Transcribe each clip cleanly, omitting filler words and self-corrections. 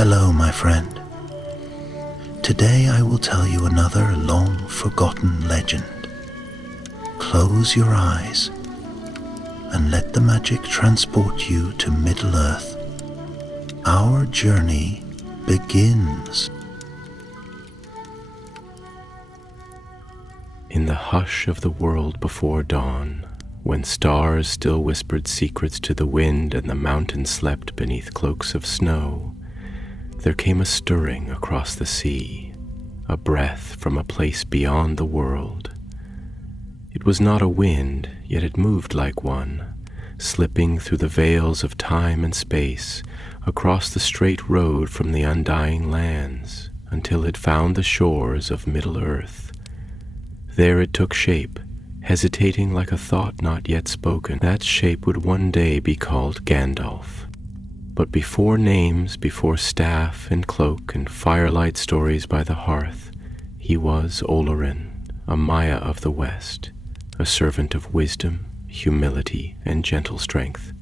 Hello, my friend. Today I will tell you another long-forgotten legend. Close your eyes and let the magic transport you to Middle-earth. Our journey begins. In the hush of the world before dawn, when stars still whispered secrets to the wind and the mountains slept beneath cloaks of snow, there came a stirring across the sea, a breath from a place beyond the world. It was not a wind, yet it moved like one, slipping through the veils of time and space, across the straight road from the undying lands, until it found the shores of Middle-earth. There it took shape, hesitating like a thought not yet spoken. That shape would one day be called Gandalf. But before names, before staff and cloak and firelight stories by the hearth, he was Olorin, a Maya of the West, a servant of wisdom, humility, and gentle strength.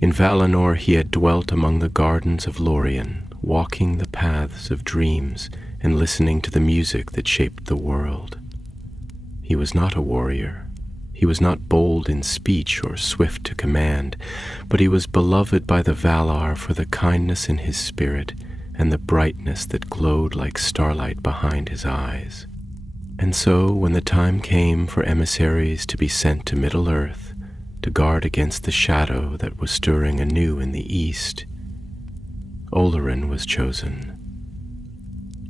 In Valinor he had dwelt among the gardens of Lorien, walking the paths of dreams and listening to the music that shaped the world. He was not a warrior. He was not bold in speech or swift to command, but he was beloved by the Valar for the kindness in his spirit and the brightness that glowed like starlight behind his eyes. And so, when the time came for emissaries to be sent to Middle-earth to guard against the shadow that was stirring anew in the east, Olorin was chosen.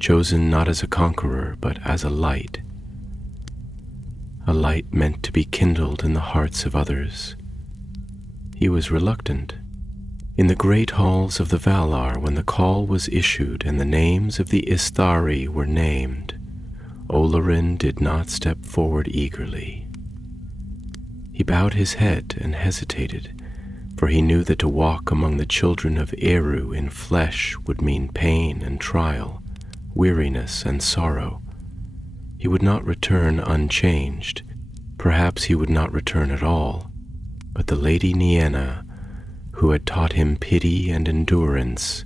Chosen not as a conqueror, but as a light meant to be kindled in the hearts of others. He was reluctant. In the great halls of the Valar, when the call was issued and the names of the Isthari were named, Olorin did not step forward eagerly. He bowed his head and hesitated, for he knew that to walk among the children of Eru in flesh would mean pain and trial, weariness and sorrow. He would not return unchanged. Perhaps he would not return at all. But the Lady Nienna, who had taught him pity and endurance,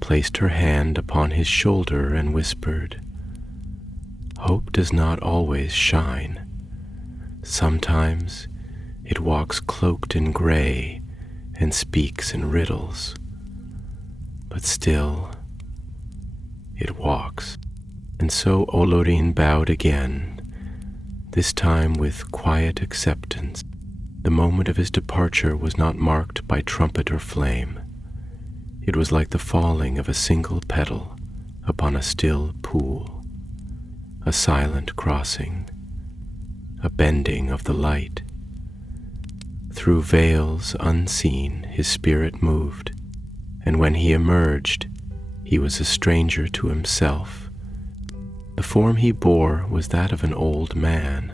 placed her hand upon his shoulder and whispered, "Hope does not always shine. Sometimes it walks cloaked in gray and speaks in riddles. But still, it walks." And so Olorin bowed again, this time with quiet acceptance. The moment of his departure was not marked by trumpet or flame. It was like the falling of a single petal upon a still pool, a silent crossing, a bending of the light. Through veils unseen his spirit moved, and when he emerged, he was a stranger to himself. The form he bore was that of an old man,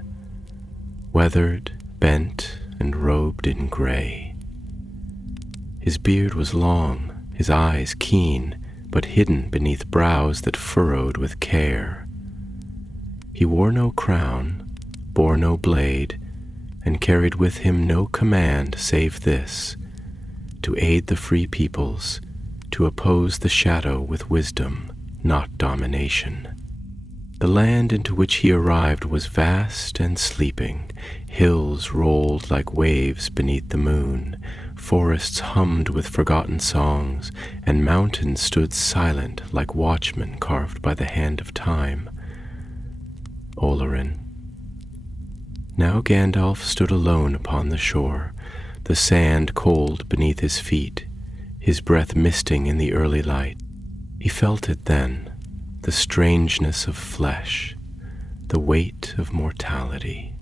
weathered, bent, and robed in gray. His beard was long, his eyes keen, but hidden beneath brows that furrowed with care. He wore no crown, bore no blade, and carried with him no command save this: to aid the free peoples, to oppose the shadow with wisdom, not domination. The land into which he arrived was vast and sleeping. Hills rolled like waves beneath the moon, forests hummed with forgotten songs, and mountains stood silent like watchmen carved by the hand of time. Olorin. Now Gandalf stood alone upon the shore, the sand cold beneath his feet, his breath misting in the early light. He felt it then, the strangeness of flesh, the weight of mortality.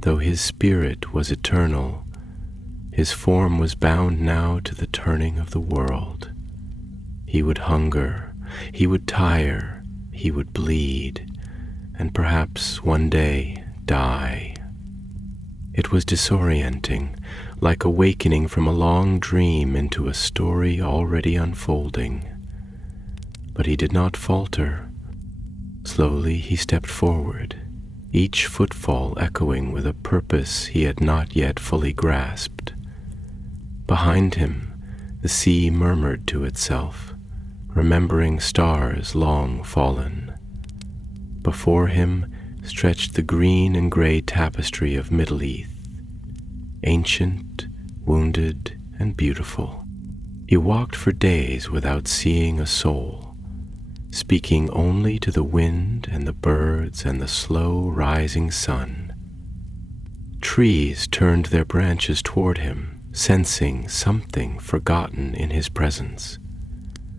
Though his spirit was eternal, his form was bound now to the turning of the world. He would hunger, he would tire, he would bleed, and perhaps one day die. It was disorienting, like awakening from a long dream into a story already unfolding. But he did not falter. Slowly he stepped forward, each footfall echoing with a purpose he had not yet fully grasped. Behind him, The sea murmured to itself, remembering stars long fallen. Before him stretched the green and gray tapestry of Middle-earth, ancient, wounded, and beautiful. He walked for days without seeing a soul, speaking only to the wind and the birds and the slow rising sun. Trees turned their branches toward him, sensing something forgotten in his presence.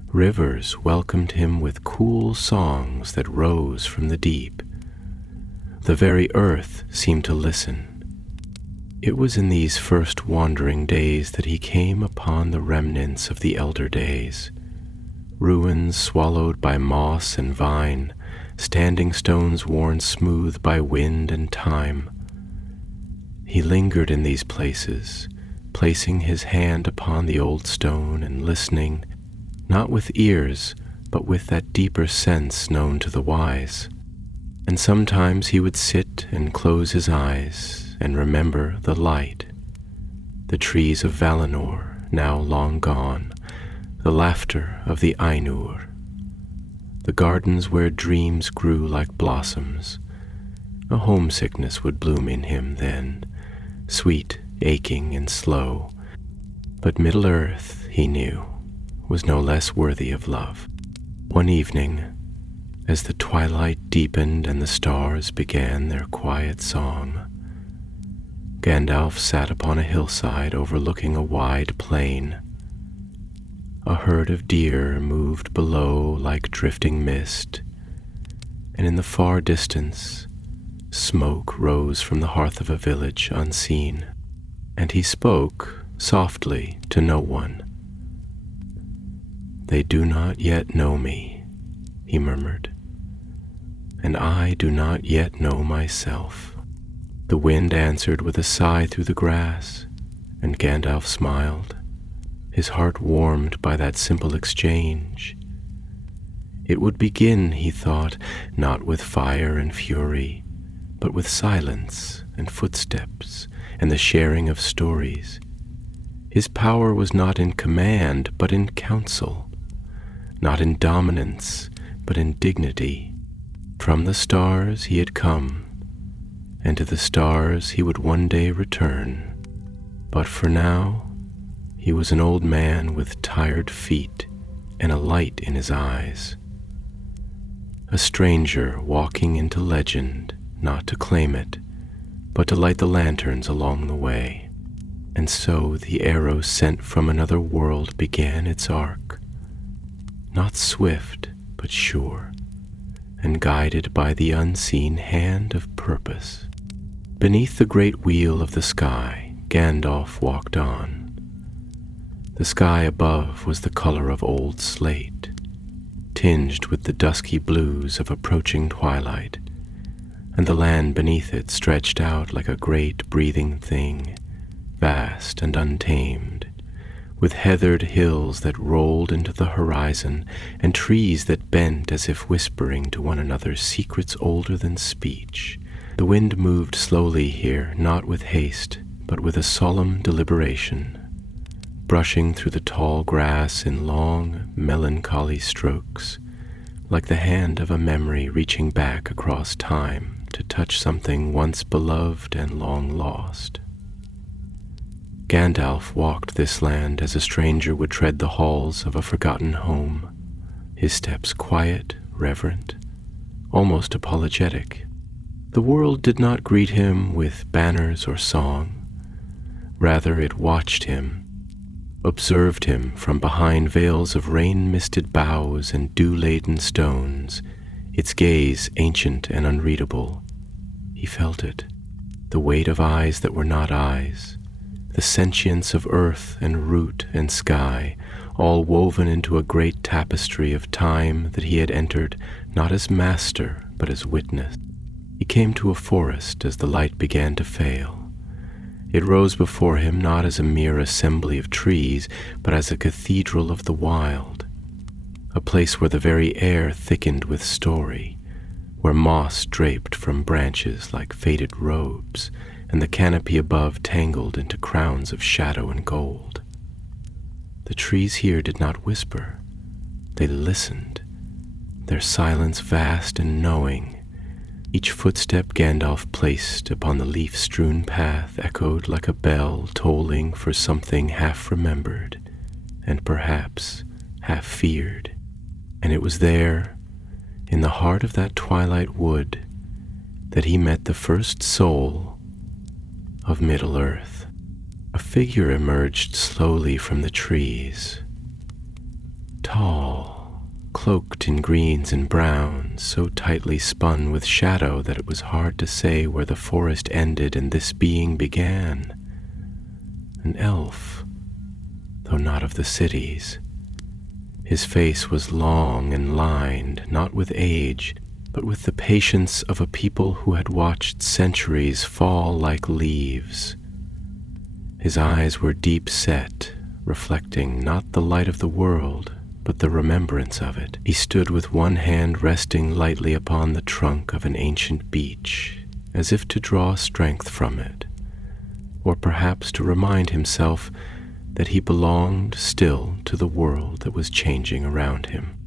Rivers welcomed him with cool songs that rose from the deep. The very earth seemed to listen. It was in these first wandering days that he came upon the remnants of the elder days, ruins swallowed by moss and vine, standing stones worn smooth by wind and time. He lingered in these places, placing his hand upon the old stone and listening, not with ears, but with that deeper sense known to the wise. And sometimes he would sit and close his eyes and remember the light, the trees of Valinor, now long gone, the laughter of the Ainur, the gardens where dreams grew like blossoms. A homesickness would bloom in him then, sweet, aching, and slow. But Middle-earth, he knew, was no less worthy of love. One evening, as the twilight deepened and the stars began their quiet song, Gandalf sat upon a hillside overlooking a wide plain. A herd of deer moved below like drifting mist, and in the far distance, smoke rose from the hearth of a village unseen, and he spoke softly to no one. "They do not yet know me," he murmured, "and I do not yet know myself." The wind answered with a sigh through the grass, and Gandalf smiled, his heart warmed by that simple exchange. It would begin, he thought, not with fire and fury, but with silence and footsteps and the sharing of stories. His power was not in command, but in counsel, not in dominance, but in dignity. From the stars he had come, and to the stars he would one day return. But for now, he was an old man with tired feet and a light in his eyes. A stranger walking into legend, not to claim it, but to light the lanterns along the way. And so the arrow sent from another world began its arc, not swift, but sure, and guided by the unseen hand of purpose. Beneath the great wheel of the sky, Gandalf walked on. The sky above was the color of old slate, tinged with the dusky blues of approaching twilight, and the land beneath it stretched out like a great breathing thing, vast and untamed, with heathered hills that rolled into the horizon and trees that bent as if whispering to one another secrets older than speech. The wind moved slowly here, not with haste, but with a solemn deliberation, brushing through the tall grass in long, melancholy strokes, like the hand of a memory reaching back across time to touch something once beloved and long lost. Gandalf walked this land as a stranger would tread the halls of a forgotten home, his steps quiet, reverent, almost apologetic. The world did not greet him with banners or song. Rather, it watched him, observed him from behind veils of rain-misted boughs and dew-laden stones, its gaze ancient and unreadable. He felt it, the weight of eyes that were not eyes, the sentience of earth and root and sky, all woven into a great tapestry of time that he had entered not as master but as witness. He came to a forest as the light began to fail. It rose before him not as a mere assembly of trees, but as a cathedral of the wild, a place where the very air thickened with story, where moss draped from branches like faded robes, and the canopy above tangled into crowns of shadow and gold. The trees here did not whisper. They listened, their silence vast and knowing. Each footstep Gandalf placed upon the leaf-strewn path echoed like a bell tolling for something half-remembered, and perhaps half-feared. And it was there, in the heart of that twilight wood, that he met the first soul of Middle-earth. A figure emerged slowly from the trees, tall, cloaked in greens and browns, so tightly spun with shadow that it was hard to say where the forest ended and this being began. An elf, though not of the cities. His face was long and lined, not with age, but with the patience of a people who had watched centuries fall like leaves. His eyes were deep set, reflecting not the light of the world, but the remembrance of it. He stood with one hand resting lightly upon the trunk of an ancient beech, as if to draw strength from it, or perhaps to remind himself that he belonged still to the world that was changing around him.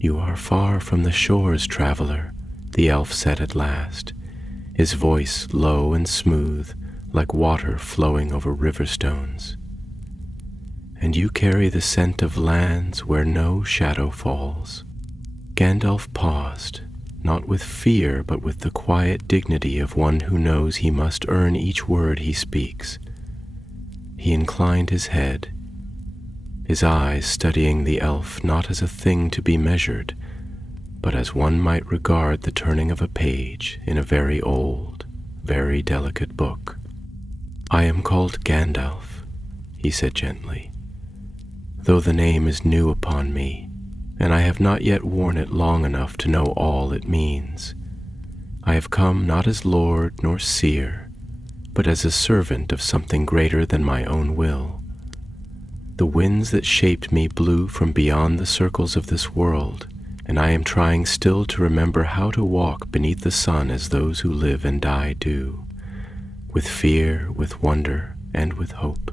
"You are far from the shores, traveler," the elf said at last, his voice low and smooth, like water flowing over river stones. "And you carry the scent of lands where no shadow falls." Gandalf paused, not with fear, but with the quiet dignity of one who knows he must earn each word he speaks. He inclined his head, his eyes studying the elf not as a thing to be measured, but as one might regard the turning of a page in a very old, very delicate book. "I am called Gandalf," he said gently, "though the name is new upon me, and I have not yet worn it long enough to know all it means. I have come not as lord nor seer, but as a servant of something greater than my own will. The winds that shaped me blew from beyond the circles of this world, and I am trying still to remember how to walk beneath the sun as those who live and die do, with fear, with wonder, and with hope."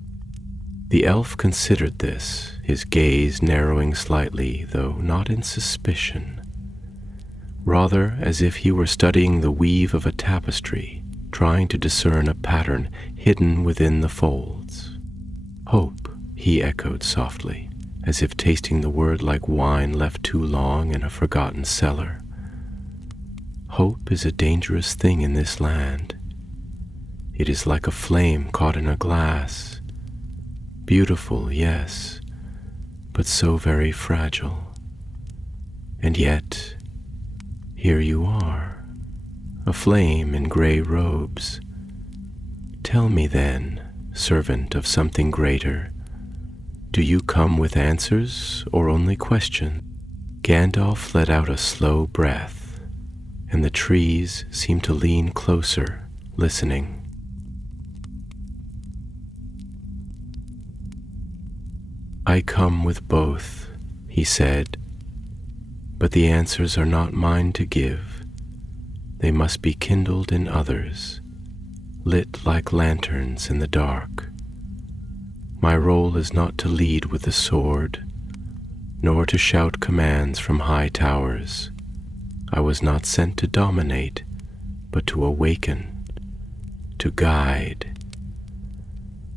The elf considered this, his gaze narrowing slightly, though not in suspicion, rather as if he were studying the weave of a tapestry, trying to discern a pattern hidden within the folds. "Hope," he echoed softly, as if tasting the word like wine left too long in a forgotten cellar. "Hope is a dangerous thing in this land. It is like a flame caught in a glass. Beautiful, yes, but so very fragile. And yet, here you are, a flame in gray robes. Tell me then, servant of something greater, do you come with answers or only questions?" Gandalf let out a slow breath, and the trees seemed to lean closer, listening. "I come with both," he said, "but the answers are not mine to give. They must be kindled in others, lit like lanterns in the dark. My role is not to lead with the sword, nor to shout commands from high towers. I was not sent to dominate, but to awaken, to guide,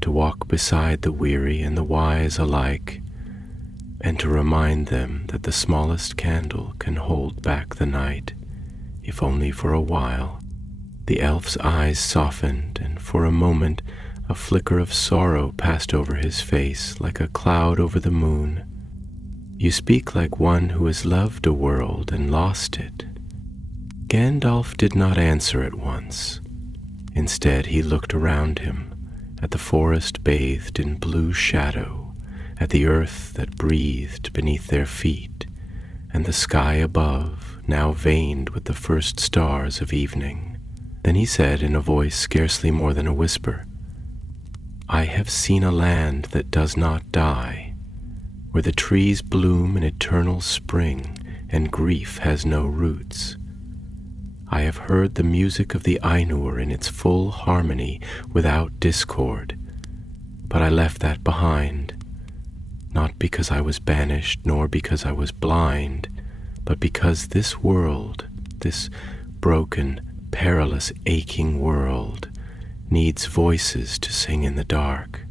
to walk beside the weary and the wise alike, and to remind them that the smallest candle can hold back the night, if only for a while." The elf's eyes softened, and for a moment a flicker of sorrow passed over his face like a cloud over the moon. "You speak like one who has loved a world and lost it." Gandalf did not answer at once. Instead, he looked around him, at the forest bathed in blue shadow, at the earth that breathed beneath their feet, and the sky above, now veined with the first stars of evening. Then he said in a voice scarcely more than a whisper, "I have seen a land that does not die, where the trees bloom in eternal spring and grief has no roots. I have heard the music of the Ainur in its full harmony without discord, but I left that behind. not because I was banished, nor because I was blind, but because this world, this broken, perilous, aching world, needs voices to sing in the dark.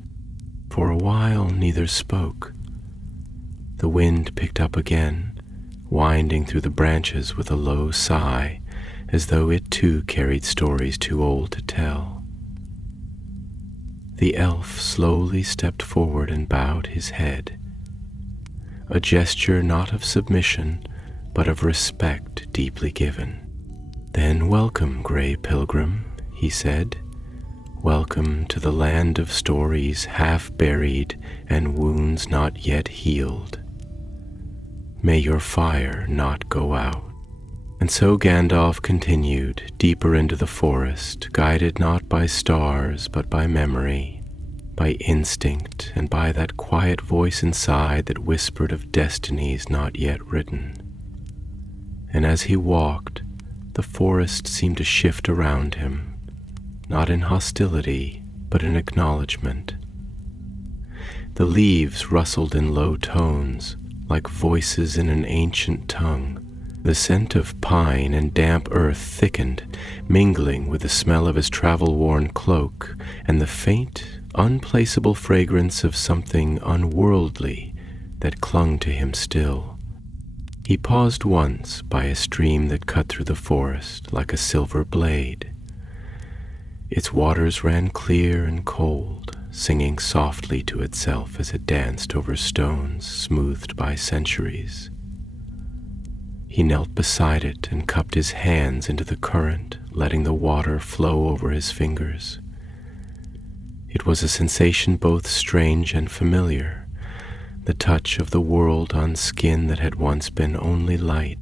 For a while neither spoke. The wind picked up again, winding through the branches with a low sigh, as though it too carried stories too old to tell. The elf slowly stepped forward and bowed his head, a gesture not of submission, but of respect deeply given. "Then welcome, gray pilgrim," he said. "Welcome to the land of stories half buried and wounds not yet healed. May your fire not go out." And so Gandalf continued deeper into the forest, guided not by stars but by memory, by instinct, and by that quiet voice inside that whispered of destinies not yet written. And as he walked, the forest seemed to shift around him, not in hostility, but in acknowledgement. The leaves rustled in low tones, like voices in an ancient tongue. The scent of pine and damp earth thickened, mingling with the smell of his travel-worn cloak and the faint, unplaceable fragrance of something unworldly that clung to him still. He paused once by a stream that cut through the forest like a silver blade. Its waters ran clear and cold, singing softly to itself as it danced over stones smoothed by centuries. He knelt beside it and cupped his hands into the current, letting the water flow over his fingers. It was a sensation both strange and familiar, the touch of the world on skin that had once been only light.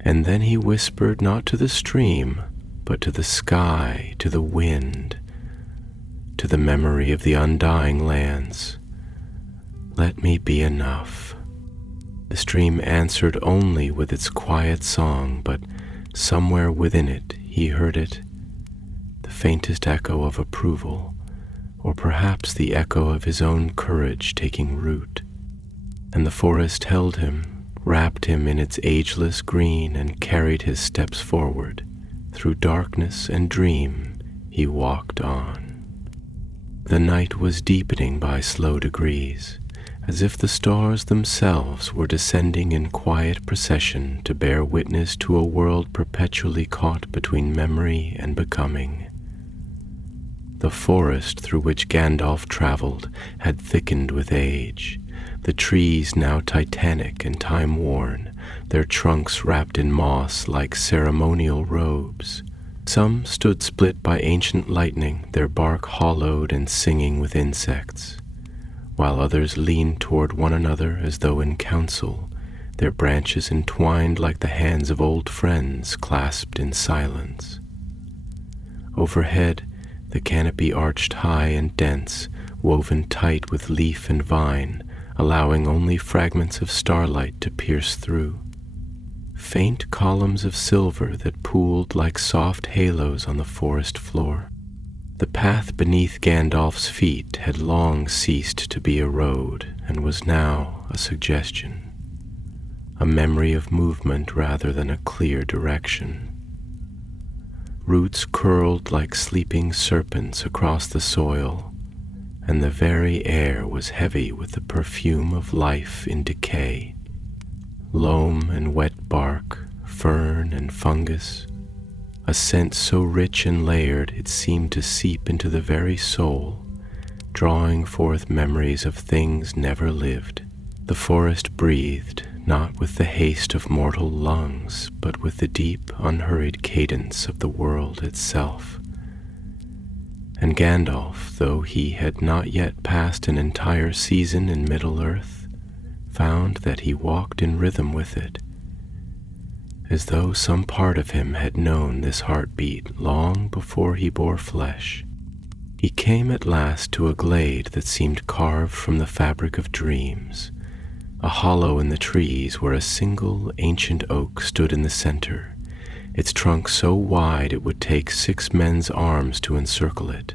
And then he whispered not to the stream, but to the sky, to the wind, to the memory of the undying lands, "Let me be enough." The stream answered only with its quiet song, but somewhere within it he heard it, the faintest echo of approval, or perhaps the echo of his own courage taking root. And the forest held him, wrapped him in its ageless green, and carried his steps forward. Through darkness and dream he walked on. The night was deepening by slow degrees, as if the stars themselves were descending in quiet procession to bear witness to a world perpetually caught between memory and becoming. The forest through which Gandalf traveled had thickened with age, the trees now titanic and time-worn, their trunks wrapped in moss like ceremonial robes. Some stood split by ancient lightning, their bark hollowed and singing with insects, while others leaned toward one another as though in council, their branches entwined like the hands of old friends clasped in silence. Overhead, the canopy arched high and dense, woven tight with leaf and vine, allowing only fragments of starlight to pierce through. Faint columns of silver that pooled like soft halos on the forest floor. The path beneath Gandalf's feet had long ceased to be a road and was now a suggestion, a memory of movement rather than a clear direction. Roots curled like sleeping serpents across the soil, and the very air was heavy with the perfume of life in decay. Loam and wet bark, fern and fungus, a scent so rich and layered it seemed to seep into the very soul, drawing forth memories of things never lived. The forest breathed, not with the haste of mortal lungs, but with the deep, unhurried cadence of the world itself. And Gandalf, though he had not yet passed an entire season in Middle-earth, found that he walked in rhythm with it, as though some part of him had known this heartbeat long before he bore flesh. He came at last to a glade that seemed carved from the fabric of dreams, a hollow in the trees where a single ancient oak stood in the center, its trunk so wide it would take 6 men's arms to encircle it,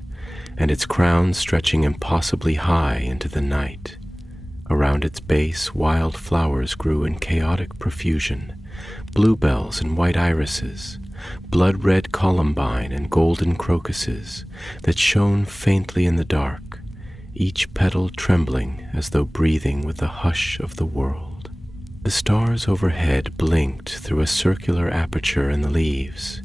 and its crown stretching impossibly high into the night. Around its base, wild flowers grew in chaotic profusion, bluebells and white irises, blood-red columbine and golden crocuses that shone faintly in the dark, each petal trembling as though breathing with the hush of the world. The stars overhead blinked through a circular aperture in the leaves,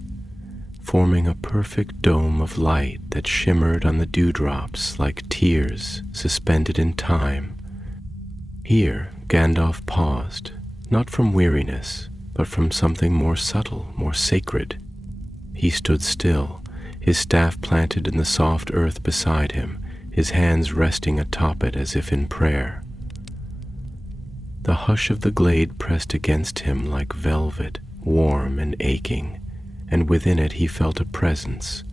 forming a perfect dome of light that shimmered on the dewdrops like tears suspended in time. Here, Gandalf paused, not from weariness, but from something more subtle, more sacred. He stood still, his staff planted in the soft earth beside him, his hands resting atop it as if in prayer. The hush of the glade pressed against him like velvet, warm and aching, and within it he felt a presence.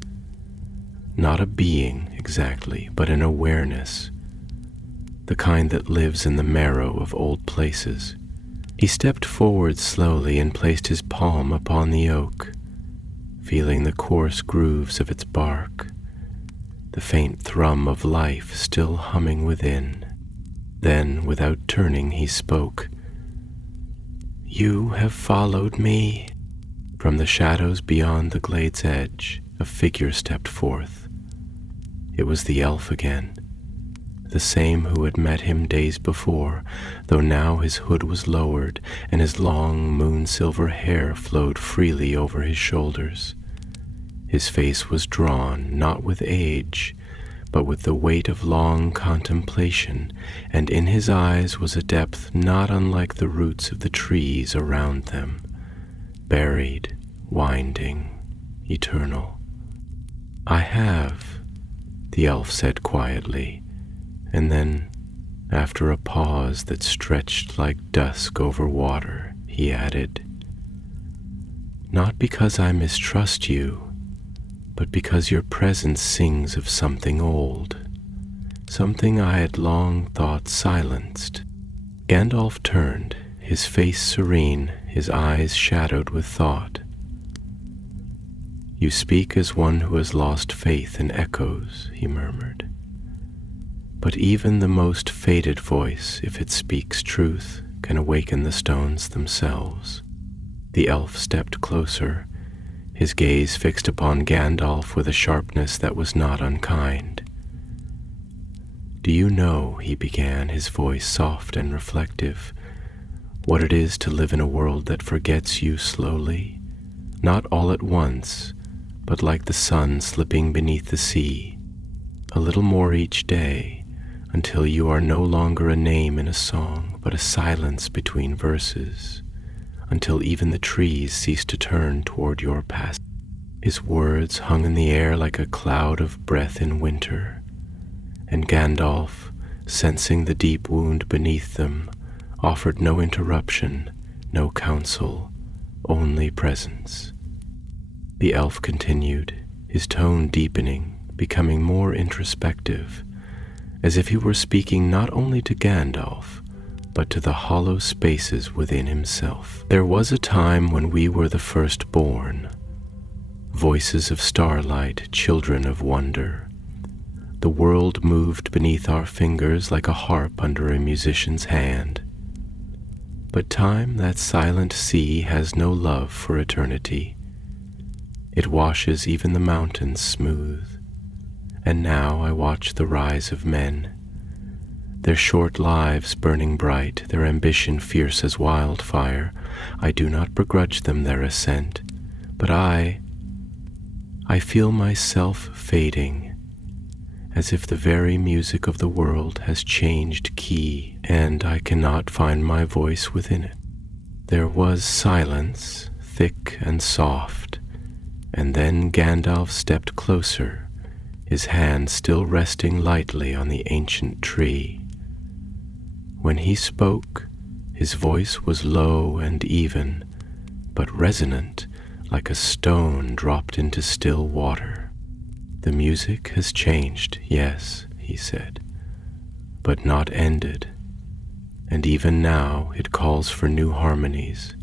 Not a being, exactly, but an awareness, the kind that lives in the marrow of old places. He stepped forward slowly and placed his palm upon the oak, feeling the coarse grooves of its bark, the faint thrum of life still humming within. Then, without turning, he spoke. "You have followed me." From the shadows beyond the glade's edge, a figure stepped forth. It was the elf again, the same who had met him days before, though now his hood was lowered and his long moon-silver hair flowed freely over his shoulders. His face was drawn, not with age, but with the weight of long contemplation, and in his eyes was a depth not unlike the roots of the trees around them, buried, winding, eternal. "I have," the elf said quietly, and then, after a pause that stretched like dusk over water, he added, "Not because I mistrust you, but because your presence sings of something old, something I had long thought silenced." Gandalf turned, his face serene, his eyes shadowed with thought. "You speak as one who has lost faith in echoes," he murmured. "But even the most faded voice, if it speaks truth, can awaken the stones themselves." The elf stepped closer, his gaze fixed upon Gandalf with a sharpness that was not unkind. "Do you know," he began, his voice soft and reflective, "what it is to live in a world that forgets you slowly, not all at once, but like the sun slipping beneath the sea, a little more each day, until you are no longer a name in a song, but a silence between verses, until even the trees cease to turn toward your path." His words hung in the air like a cloud of breath in winter, and Gandalf, sensing the deep wound beneath them, offered no interruption, no counsel, only presence. The elf continued, his tone deepening, becoming more introspective, as if he were speaking not only to Gandalf, but to the hollow spaces within himself. "There was a time when we were the firstborn, voices of starlight, children of wonder. The world moved beneath our fingers like a harp under a musician's hand. But time, that silent sea, has no love for eternity. It washes even the mountains smooth. And now I watch the rise of men, their short lives burning bright, their ambition fierce as wildfire. I do not begrudge them their ascent, but I feel myself fading, as if the very music of the world has changed key, and I cannot find my voice within it." There was silence, thick and soft, and then Gandalf stepped closer, his hand still resting lightly on the ancient tree. When he spoke, his voice was low and even, but resonant, like a stone dropped into still water. "The music has changed, yes," he said, "but not ended. And even now it calls for new harmonies,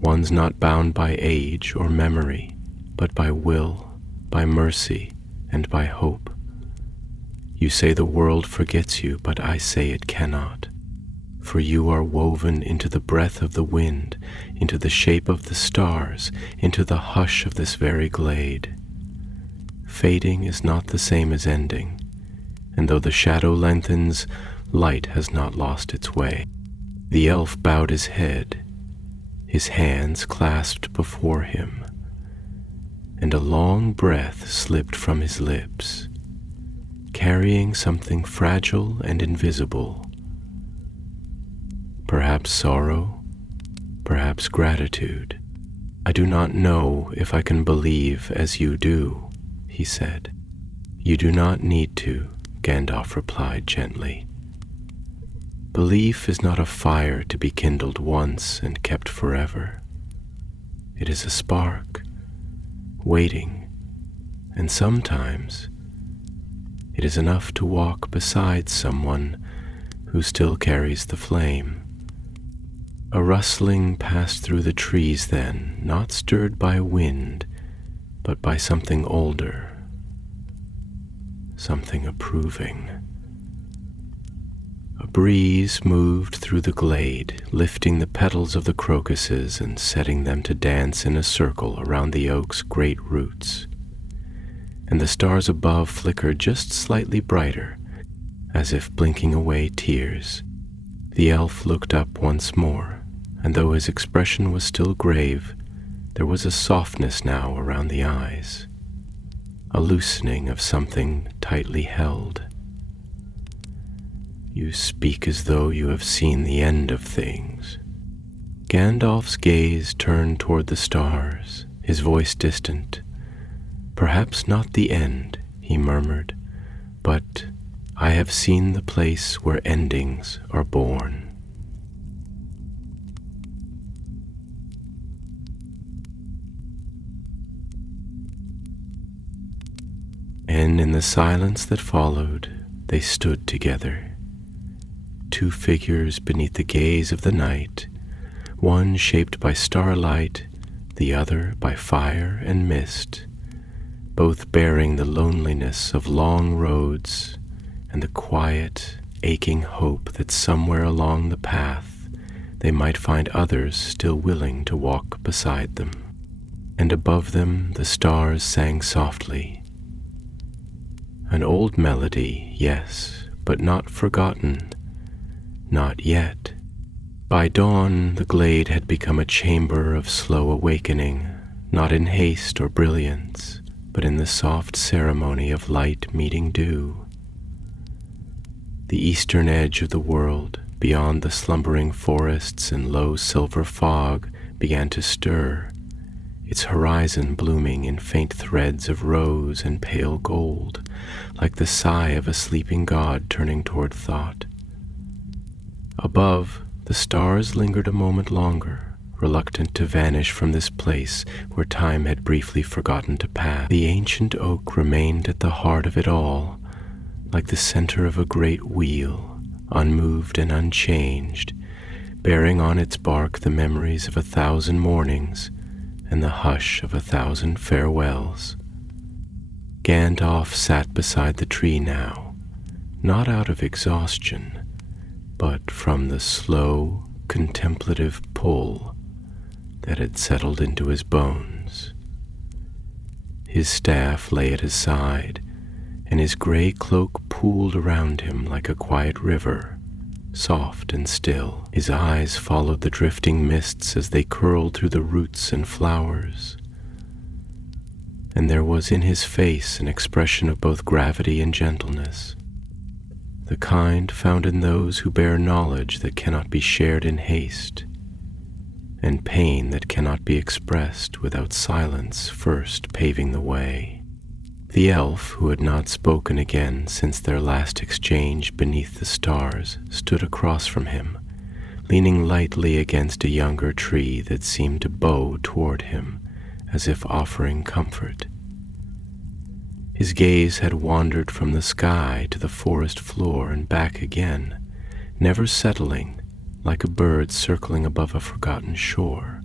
ones not bound by age or memory, but by will, by mercy, and by hope. You say the world forgets you, but I say it cannot. for you are woven into the breath of the wind, into the shape of the stars, into the hush of this very glade. Fading is not the same as ending, and though the shadow lengthens, light has not lost its way. The elf bowed his head, his hands clasped before him, and a long breath slipped from his lips, carrying something fragile and invisible. Perhaps sorrow, perhaps gratitude. I do not know if I can believe as you do, he said. You do not need to, Gandalf replied gently. Belief is not a fire to be kindled once and kept forever. It is a spark, waiting, and sometimes it is enough to walk beside someone who still carries the flame. A rustling passed through the trees then, not stirred by wind, but by something older, something approving. A breeze moved through the glade, lifting the petals of the crocuses and setting them to dance in a circle around the oak's great roots. And the stars above flickered just slightly brighter, as if blinking away tears. The elf looked up once more, and though his expression was still grave, there was a softness now around the eyes, a loosening of something tightly held. You speak as though you have seen the end of things. Gandalf's gaze turned toward the stars, his voice distant. Perhaps not the end, he murmured, but I have seen the place where endings are born. And in the silence that followed, they stood together. Two figures beneath the gaze of the night, one shaped by starlight, the other by fire and mist, both bearing the loneliness of long roads and the quiet, aching hope that somewhere along the path they might find others still willing to walk beside them. And above them the stars sang softly. An old melody, yes, but not forgotten. Not yet. By dawn, the glade had become a chamber of slow awakening, not in haste or brilliance, but in the soft ceremony of light meeting dew. The eastern edge of the world, beyond the slumbering forests and low silver fog, began to stir, its horizon blooming in faint threads of rose and pale gold, like the sigh of a sleeping god turning toward thought. Above, the stars lingered a moment longer, reluctant to vanish from this place where time had briefly forgotten to pass. The ancient oak remained at the heart of it all, like the center of a great wheel, unmoved and unchanged, bearing on its bark the memories of 1,000 mornings and the hush of 1,000 farewells. Gandalf sat beside the tree now, not out of exhaustion, but from the slow, contemplative pull that had settled into his bones. His staff lay at his side, and his gray cloak pooled around him like a quiet river, soft and still. His eyes followed the drifting mists as they curled through the roots and flowers, and there was in his face an expression of both gravity and gentleness, the kind found in those who bear knowledge that cannot be shared in haste, and pain that cannot be expressed without silence first paving the way. The elf, who had not spoken again since their last exchange beneath the stars, stood across from him, leaning lightly against a younger tree that seemed to bow toward him as if offering comfort. His gaze had wandered from the sky to the forest floor and back again, never settling, like a bird circling above a forgotten shore,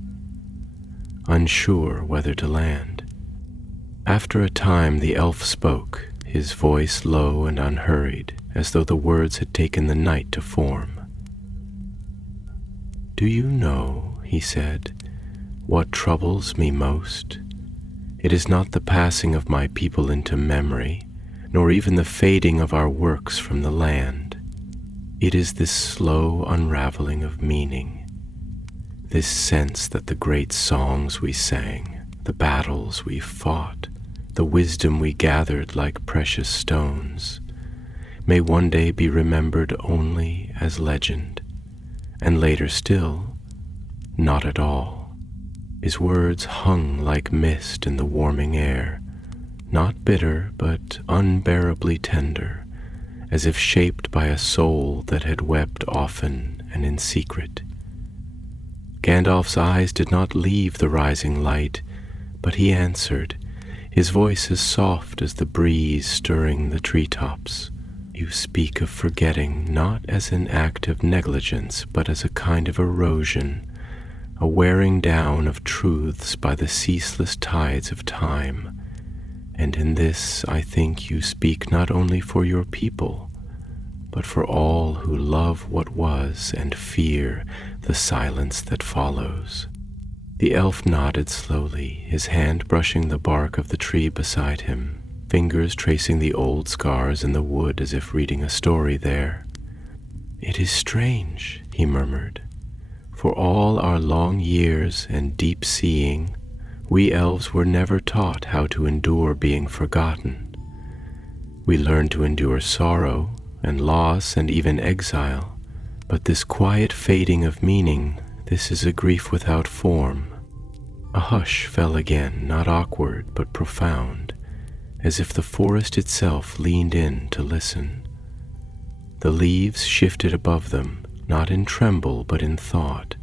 unsure whether to land. After a time the elf spoke, his voice low and unhurried, as though the words had taken the night to form. "Do you know," he said, "what troubles me most? It is not the passing of my people into memory, nor even the fading of our works from the land. It is this slow unraveling of meaning, this sense that the great songs we sang, the battles we fought, the wisdom we gathered like precious stones, may one day be remembered only as legend, and later still, not at all." His words hung like mist in the warming air, not bitter but unbearably tender, as if shaped by a soul that had wept often and in secret. Gandalf's eyes did not leave the rising light, but he answered, his voice as soft as the breeze stirring the treetops. "You speak of forgetting not as an act of negligence, but as a kind of erosion, a wearing down of truths by the ceaseless tides of time. And in this I think you speak not only for your people, but for all who love what was and fear the silence that follows." The elf nodded slowly, his hand brushing the bark of the tree beside him, fingers tracing the old scars in the wood as if reading a story there. "It is strange," he murmured. "For all our long years and deep seeing, we elves were never taught how to endure being forgotten. We learned to endure sorrow and loss and even exile, but this quiet fading of meaning, this is a grief without form." A hush fell again, not awkward but profound, as if the forest itself leaned in to listen. The leaves shifted above them, not in tremble but in thought,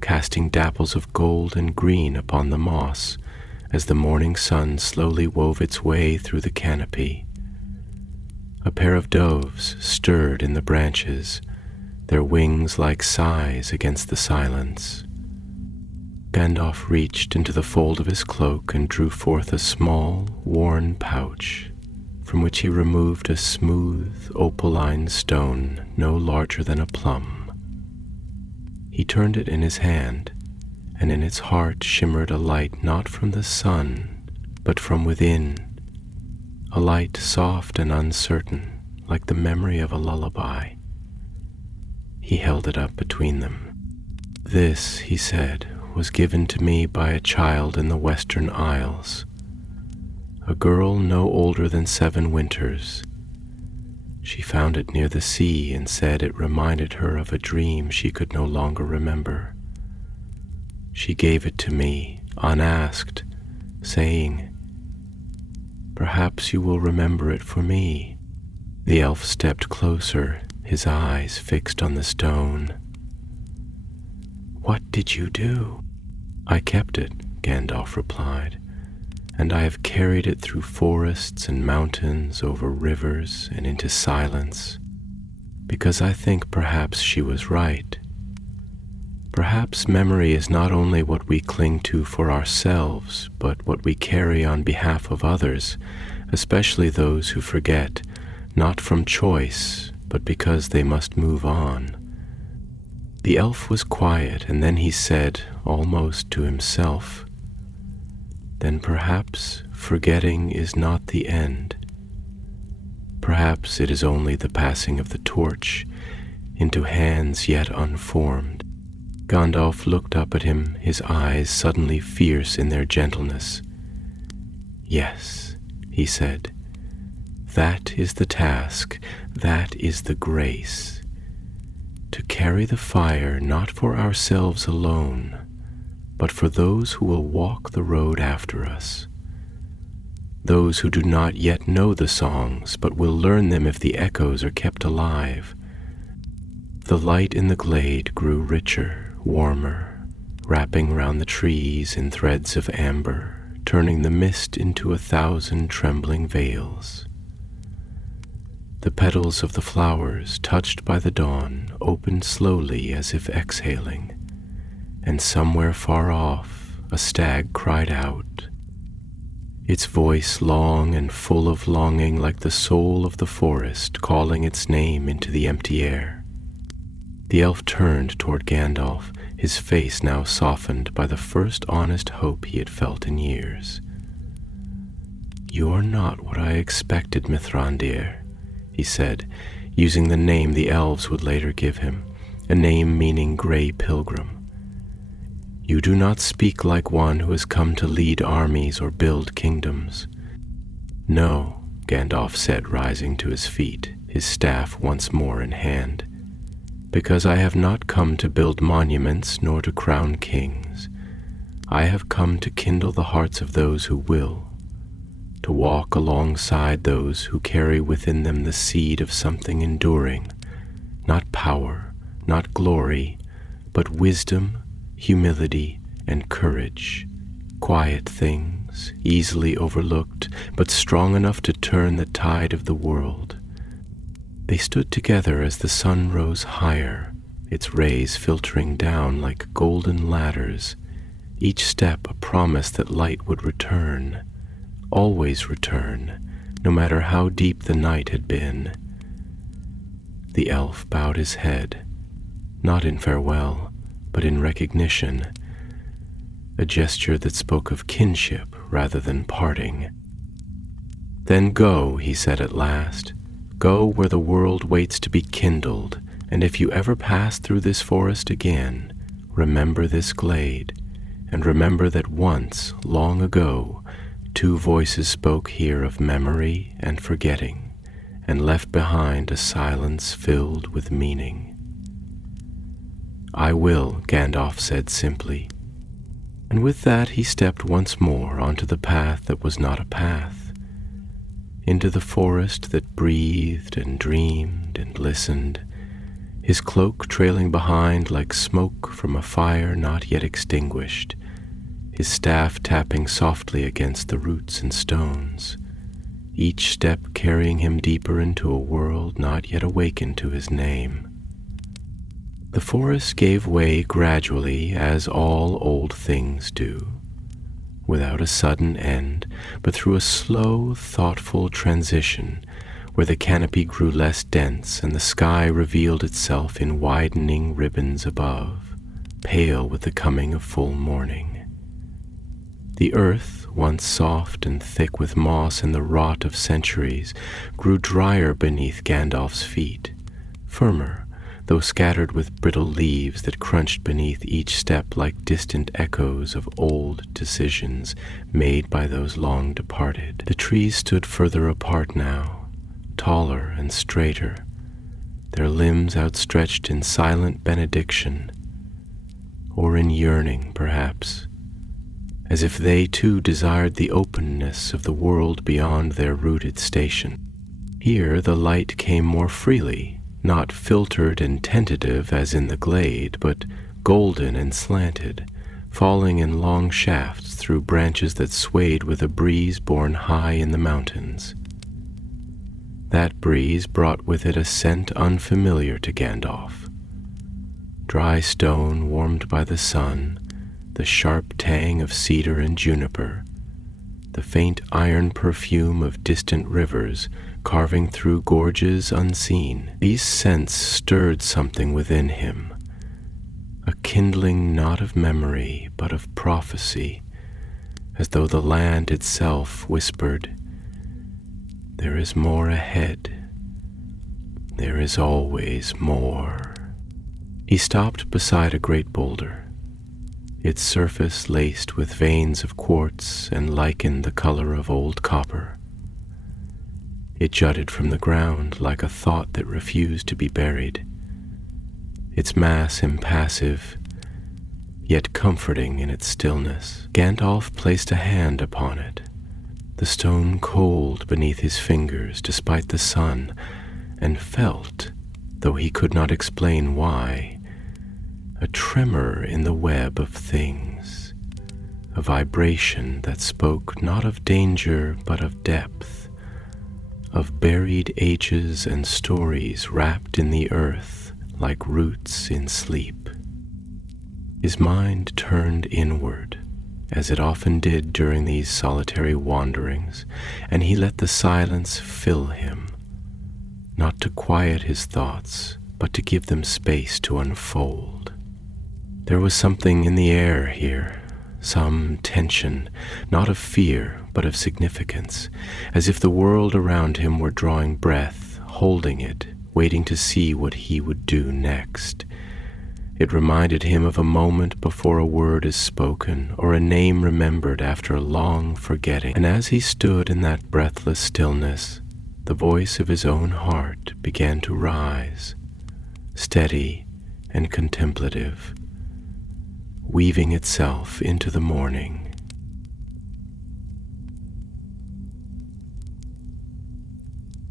casting dapples of gold and green upon the moss as the morning sun slowly wove its way through the canopy. A pair of doves stirred in the branches, their wings like sighs against the silence. Gandalf reached into the fold of his cloak and drew forth a small, worn pouch, from which he removed a smooth, opaline stone no larger than a plum. He turned it in his hand, and in its heart shimmered a light not from the sun, but from within, a light soft and uncertain, like the memory of a lullaby. He held it up between them. "This," he said, "was given to me by a child in the Western Isles, a girl no older than 7 winters. She found it near the sea and said it reminded her of a dream she could no longer remember. She gave it to me, unasked, saying, 'Perhaps you will remember it for me.'" The elf stepped closer, his eyes fixed on the stone. "What did you do?" "I kept it," Gandalf replied, "and I have carried it through forests and mountains, over rivers and into silence, because I think perhaps she was right. Perhaps memory is not only what we cling to for ourselves, but what we carry on behalf of others, especially those who forget, not from choice, but because they must move on." The elf was quiet, and then he said, almost to himself, "Then perhaps forgetting is not the end. Perhaps it is only the passing of the torch into hands yet unformed." Gandalf looked up at him, his eyes suddenly fierce in their gentleness. "Yes," he said, "that is the task, that is the grace. To carry the fire not for ourselves alone, but for those who will walk the road after us. Those who do not yet know the songs, but will learn them if the echoes are kept alive." The light in the glade grew richer, warmer, wrapping round the trees in threads of amber, turning the mist into 1,000 trembling veils. The petals of the flowers, touched by the dawn, opened slowly as if exhaling, and somewhere far off a stag cried out, its voice long and full of longing like the soul of the forest calling its name into the empty air. The elf turned toward Gandalf, his face now softened by the first honest hope he had felt in years. "You are not what I expected, Mithrandir," he said, using the name the elves would later give him, a name meaning gray pilgrim. "You do not speak like one who has come to lead armies or build kingdoms." "No," Gandalf said, rising to his feet, his staff once more in hand, "because I have not come to build monuments nor to crown kings. I have come to kindle the hearts of those who will, to walk alongside those who carry within them the seed of something enduring, not power, not glory, but wisdom, humility, and courage, quiet things, easily overlooked, but strong enough to turn the tide of the world." They stood together as the sun rose higher, its rays filtering down like golden ladders, each step a promise that light would return, always return, no matter how deep the night had been. The elf bowed his head, not in farewell, but in recognition, a gesture that spoke of kinship rather than parting. "Then go," he said at last, "go where the world waits to be kindled, and if you ever pass through this forest again, remember this glade, and remember that once, long ago, two voices spoke here of memory and forgetting, and left behind a silence filled with meaning." "I will," Gandalf said simply. And with that he stepped once more onto the path that was not a path, into the forest that breathed and dreamed and listened, his cloak trailing behind like smoke from a fire not yet extinguished, his staff tapping softly against the roots and stones, each step carrying him deeper into a world not yet awakened to his name. The forest gave way gradually, as all old things do, without a sudden end, but through a slow, thoughtful transition where the canopy grew less dense and the sky revealed itself in widening ribbons above, pale with the coming of full morning. The earth, once soft and thick with moss and the rot of centuries, grew drier beneath Gandalf's feet, firmer, though scattered with brittle leaves that crunched beneath each step like distant echoes of old decisions made by those long departed. The trees stood further apart now, taller and straighter, their limbs outstretched in silent benediction, or in yearning, perhaps, as if they too desired the openness of the world beyond their rooted station. Here the light came more freely, not filtered and tentative as in the glade, but golden and slanted, falling in long shafts through branches that swayed with a breeze borne high in the mountains. That breeze brought with it a scent unfamiliar to Gandalf. Dry stone warmed by the sun, the sharp tang of cedar and juniper, the faint iron perfume of distant rivers carving through gorges unseen. These scents stirred something within him, a kindling not of memory but of prophecy, as though the land itself whispered, "There is more ahead. There is always more." He stopped beside a great boulder, its surface laced with veins of quartz and lichen the color of old copper. It jutted from the ground like a thought that refused to be buried, its mass impassive, yet comforting in its stillness. Gandalf placed a hand upon it, the stone cold beneath his fingers despite the sun, and felt, though he could not explain why, a tremor in the web of things, a vibration that spoke not of danger but of depth, of buried ages and stories wrapped in the earth like roots in sleep. His mind turned inward, as it often did during these solitary wanderings, and he let the silence fill him, not to quiet his thoughts, but to give them space to unfold. There was something in the air here, some tension, not of fear, but of significance, as if the world around him were drawing breath, holding it, waiting to see what he would do next. It reminded him of a moment before a word is spoken, or a name remembered after a long forgetting. And as he stood in that breathless stillness, the voice of his own heart began to rise, steady and contemplative, weaving itself into the morning.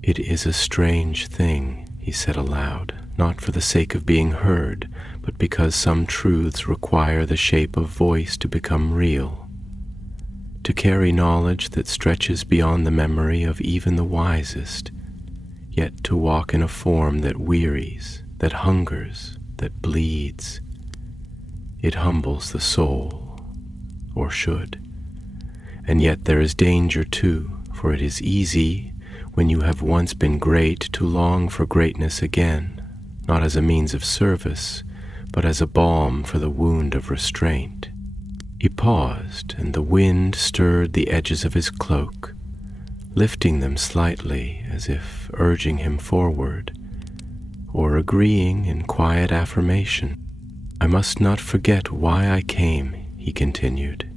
"It is a strange thing," he said aloud, not for the sake of being heard, but because some truths require the shape of voice to become real, to carry knowledge that stretches beyond the memory of even the wisest, yet to walk in a form that wearies, that hungers, that bleeds. It humbles the soul, or should. And yet there is danger too, for it is easy, when you have once been great, to long for greatness again, not as a means of service, but as a balm for the wound of restraint. He paused, and the wind stirred the edges of his cloak, lifting them slightly as if urging him forward, or agreeing in quiet affirmation. "I must not forget why I came," he continued,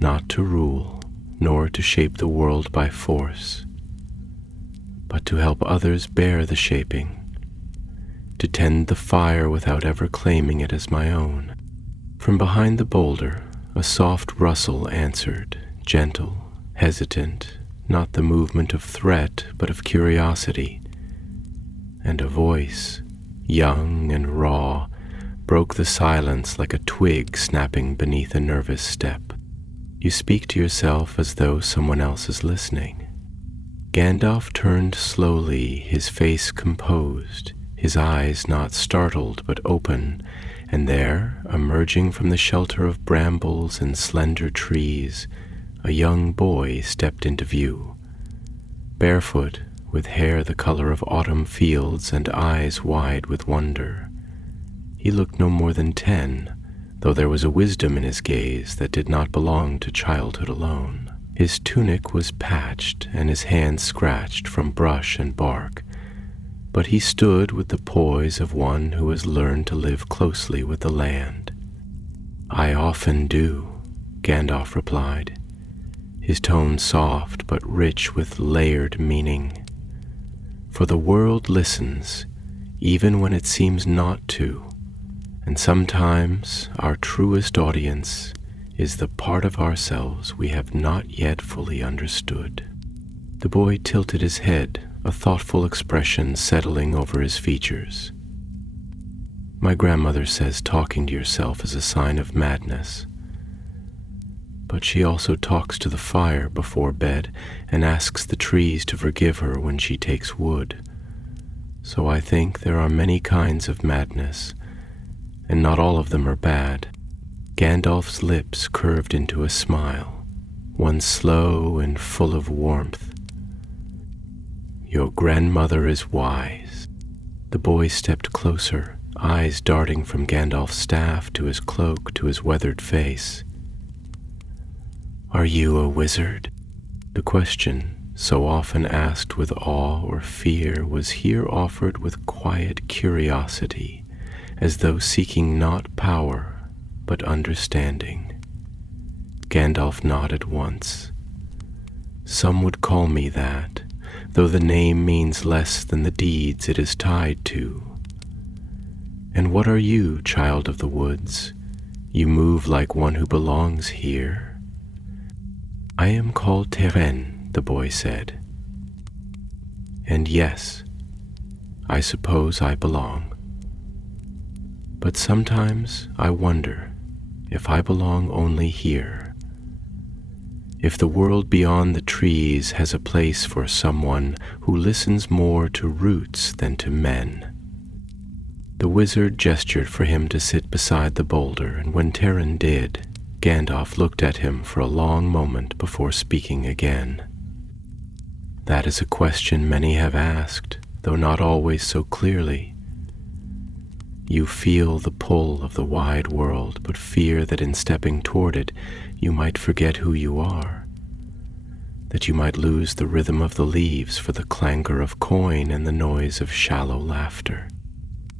"not to rule, nor to shape the world by force, but to help others bear the shaping, to tend the fire without ever claiming it as my own." From behind the boulder, a soft rustle answered, gentle, hesitant, not the movement of threat, but of curiosity, and a voice, young and raw, broke the silence like a twig snapping beneath a nervous step. "You speak to yourself as though someone else is listening." Gandalf turned slowly, his face composed, his eyes not startled but open, and there, emerging from the shelter of brambles and slender trees, a young boy stepped into view. Barefoot, with hair the color of autumn fields and eyes wide with wonder. He looked no more than 10, though there was a wisdom in his gaze that did not belong to childhood alone. His tunic was patched and his hands scratched from brush and bark, but he stood with the poise of one who has learned to live closely with the land. "I often do," Gandalf replied, his tone soft but rich with layered meaning. "For the world listens, even when it seems not to, and sometimes our truest audience is the part of ourselves we have not yet fully understood." The boy tilted his head, a thoughtful expression settling over his features. "My grandmother says talking to yourself is a sign of madness. But she also talks to the fire before bed and asks the trees to forgive her when she takes wood. So I think there are many kinds of madness, and not all of them are bad." Gandalf's lips curved into a smile, one slow and full of warmth. "Your grandmother is wise." The boy stepped closer, eyes darting from Gandalf's staff to his cloak to his weathered face. "Are you a wizard?" The question, so often asked with awe or fear, was here offered with quiet curiosity, as though seeking not power, but understanding. Gandalf nodded once. "Some would call me that, though the name means less than the deeds it is tied to." "And what are you, child of the woods? You move like one who belongs here." "I am called Teren," the boy said. "And yes, I suppose I belong. But sometimes I wonder if I belong only here, if the world beyond the trees has a place for someone who listens more to roots than to men." The wizard gestured for him to sit beside the boulder, and when Teren did, Gandalf looked at him for a long moment before speaking again. "That is a question many have asked, though not always so clearly. You feel the pull of the wide world, but fear that in stepping toward it, you might forget who you are, that you might lose the rhythm of the leaves for the clangor of coin and the noise of shallow laughter.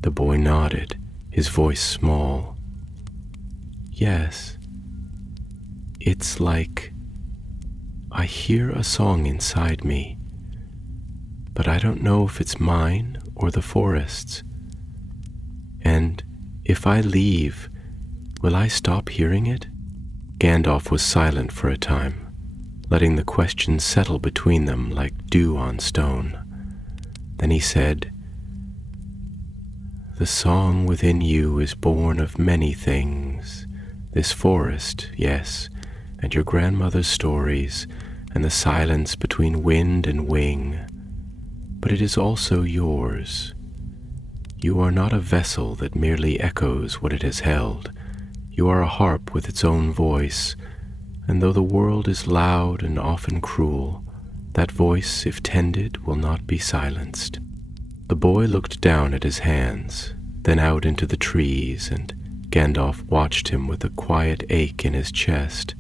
The boy nodded, his voice small. Yes, it's like I hear a song inside me, but I don't know if it's mine or the forest's. And if I leave, will I stop hearing it? Gandalf was silent for a time, letting the question settle between them like dew on stone. Then he said, "The song within you is born of many things. This forest, yes, and your grandmother's stories, and the silence between wind and wing. But it is also yours. You are not a vessel that merely echoes what it has held. You are a harp with its own voice, and though the world is loud and often cruel, that voice, if tended, will not be silenced." The boy looked down at his hands, then out into the trees, and Gandalf watched him with a quiet ache in his chest,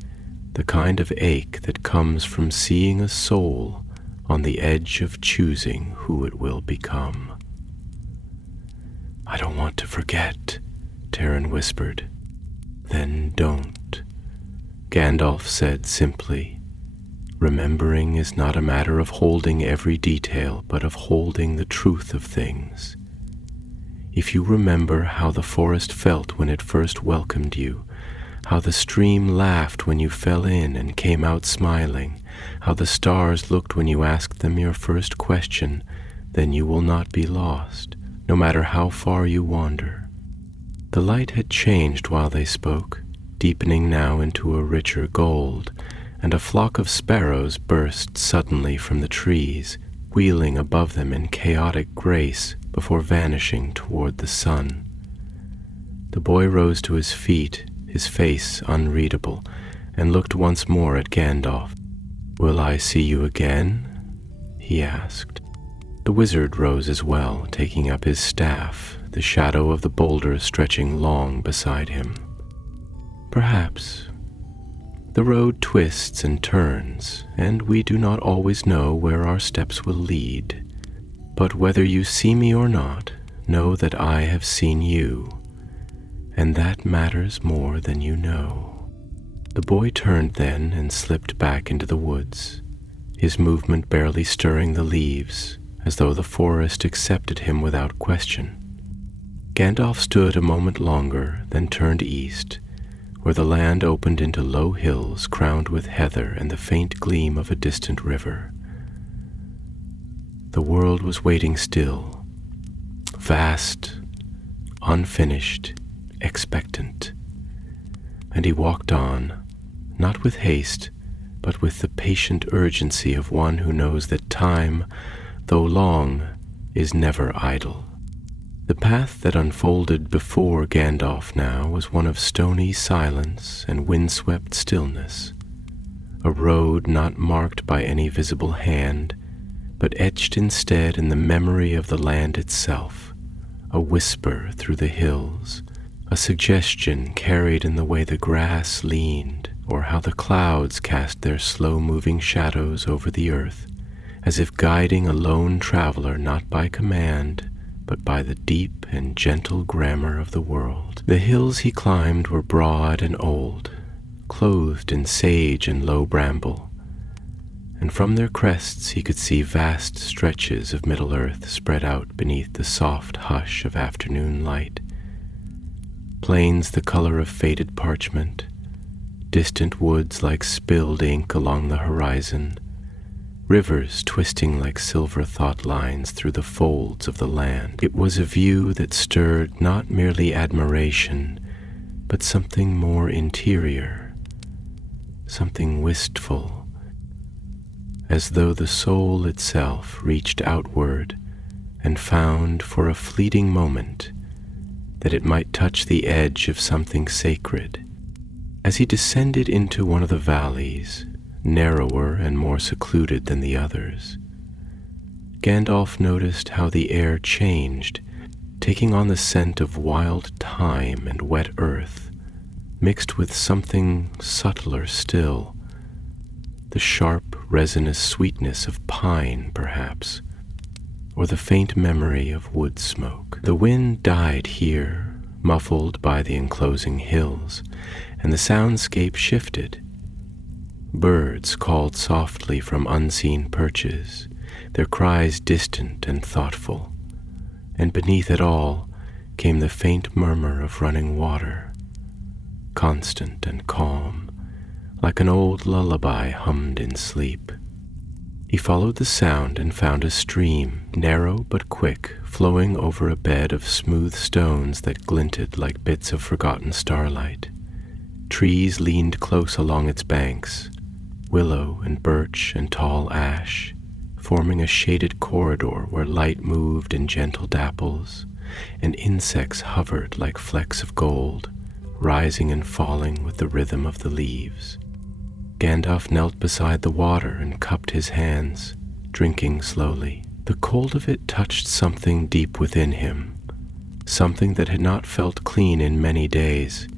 the kind of ache that comes from seeing a soul on the edge of choosing who it will become. "I don't want to forget," Taran whispered. "Then don't," Gandalf said simply. "Remembering is not a matter of holding every detail, but of holding the truth of things. If you remember how the forest felt when it first welcomed you, how the stream laughed when you fell in and came out smiling, how the stars looked when you asked them your first question, then you will not be lost, no matter how far you wander." The light had changed while they spoke, deepening now into a richer gold, and a flock of sparrows burst suddenly from the trees, wheeling above them in chaotic grace before vanishing toward the sun. The boy rose to his feet, his face unreadable, and looked once more at Gandalf. "Will I see you again?" he asked. The wizard rose as well, taking up his staff, the shadow of the boulder stretching long beside him. "Perhaps. The road twists and turns, and we do not always know where our steps will lead. But whether you see me or not, know that I have seen you, and that matters more than you know." The boy turned then and slipped back into the woods, his movement barely stirring the leaves, as though the forest accepted him without question. Gandalf stood a moment longer, then turned east, where the land opened into low hills crowned with heather and the faint gleam of a distant river. The world was waiting still, vast, unfinished, expectant. And he walked on, not with haste, but with the patient urgency of one who knows that time, though long, is never idle. The path that unfolded before Gandalf now was one of stony silence and windswept stillness, a road not marked by any visible hand, but etched instead in the memory of the land itself, a whisper through the hills, a suggestion carried in the way the grass leaned, or how the clouds cast their slow-moving shadows over the earth, as if guiding a lone traveler not by command, but by the deep and gentle grammar of the world. The hills he climbed were broad and old, clothed in sage and low bramble, and from their crests he could see vast stretches of Middle-earth spread out beneath the soft hush of afternoon light. Plains the color of faded parchment, distant woods like spilled ink along the horizon, rivers twisting like silver thought lines through the folds of the land. It was a view that stirred not merely admiration, but something more interior, something wistful, as though the soul itself reached outward and found for a fleeting moment that it might touch the edge of something sacred. As he descended into one of the valleys, narrower and more secluded than the others, Gandalf noticed how the air changed taking on the scent of wild thyme and wet earth, mixed with something subtler still, the sharp, resinous sweetness of pine, perhaps, or the faint memory of wood smoke. The wind died here, muffled by the enclosing hills, and the soundscape shifted. Birds called softly from unseen perches, their cries distant and thoughtful, and beneath it all came the faint murmur of running water, constant and calm, like an old lullaby hummed in sleep. He followed the sound and found a stream, narrow but quick, flowing over a bed of smooth stones that glinted like bits of forgotten starlight. Trees leaned close along its banks, willow and birch and tall ash, forming a shaded corridor where light moved in gentle dapples, and insects hovered like flecks of gold, rising and falling with the rhythm of the leaves. Gandalf knelt beside the water and cupped his hands, drinking slowly. The cold of it touched something deep within him, something that had not felt clean in many days,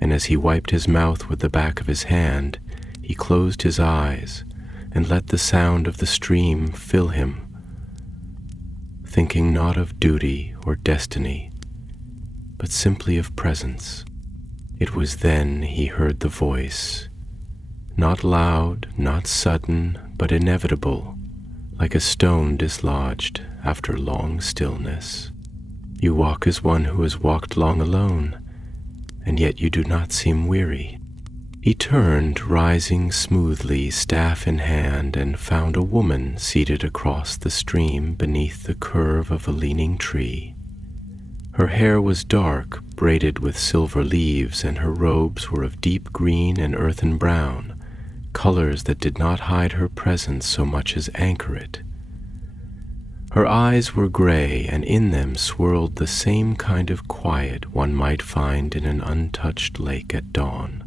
and as he wiped his mouth with the back of his hand, he closed his eyes and let the sound of the stream fill him, thinking not of duty or destiny, but simply of presence. It was then he heard the voice, not loud, not sudden, but inevitable, like a stone dislodged after long stillness. You walk as one who has walked long alone, and yet you do not seem weary. He turned, rising smoothly, staff in hand, and found a woman seated across the stream beneath the curve of a leaning tree. Her hair was dark, braided with silver leaves, and her robes were of deep green and earthen brown, colors that did not hide her presence so much as anchor it. Her eyes were gray, and in them swirled the same kind of quiet one might find in an untouched lake at dawn.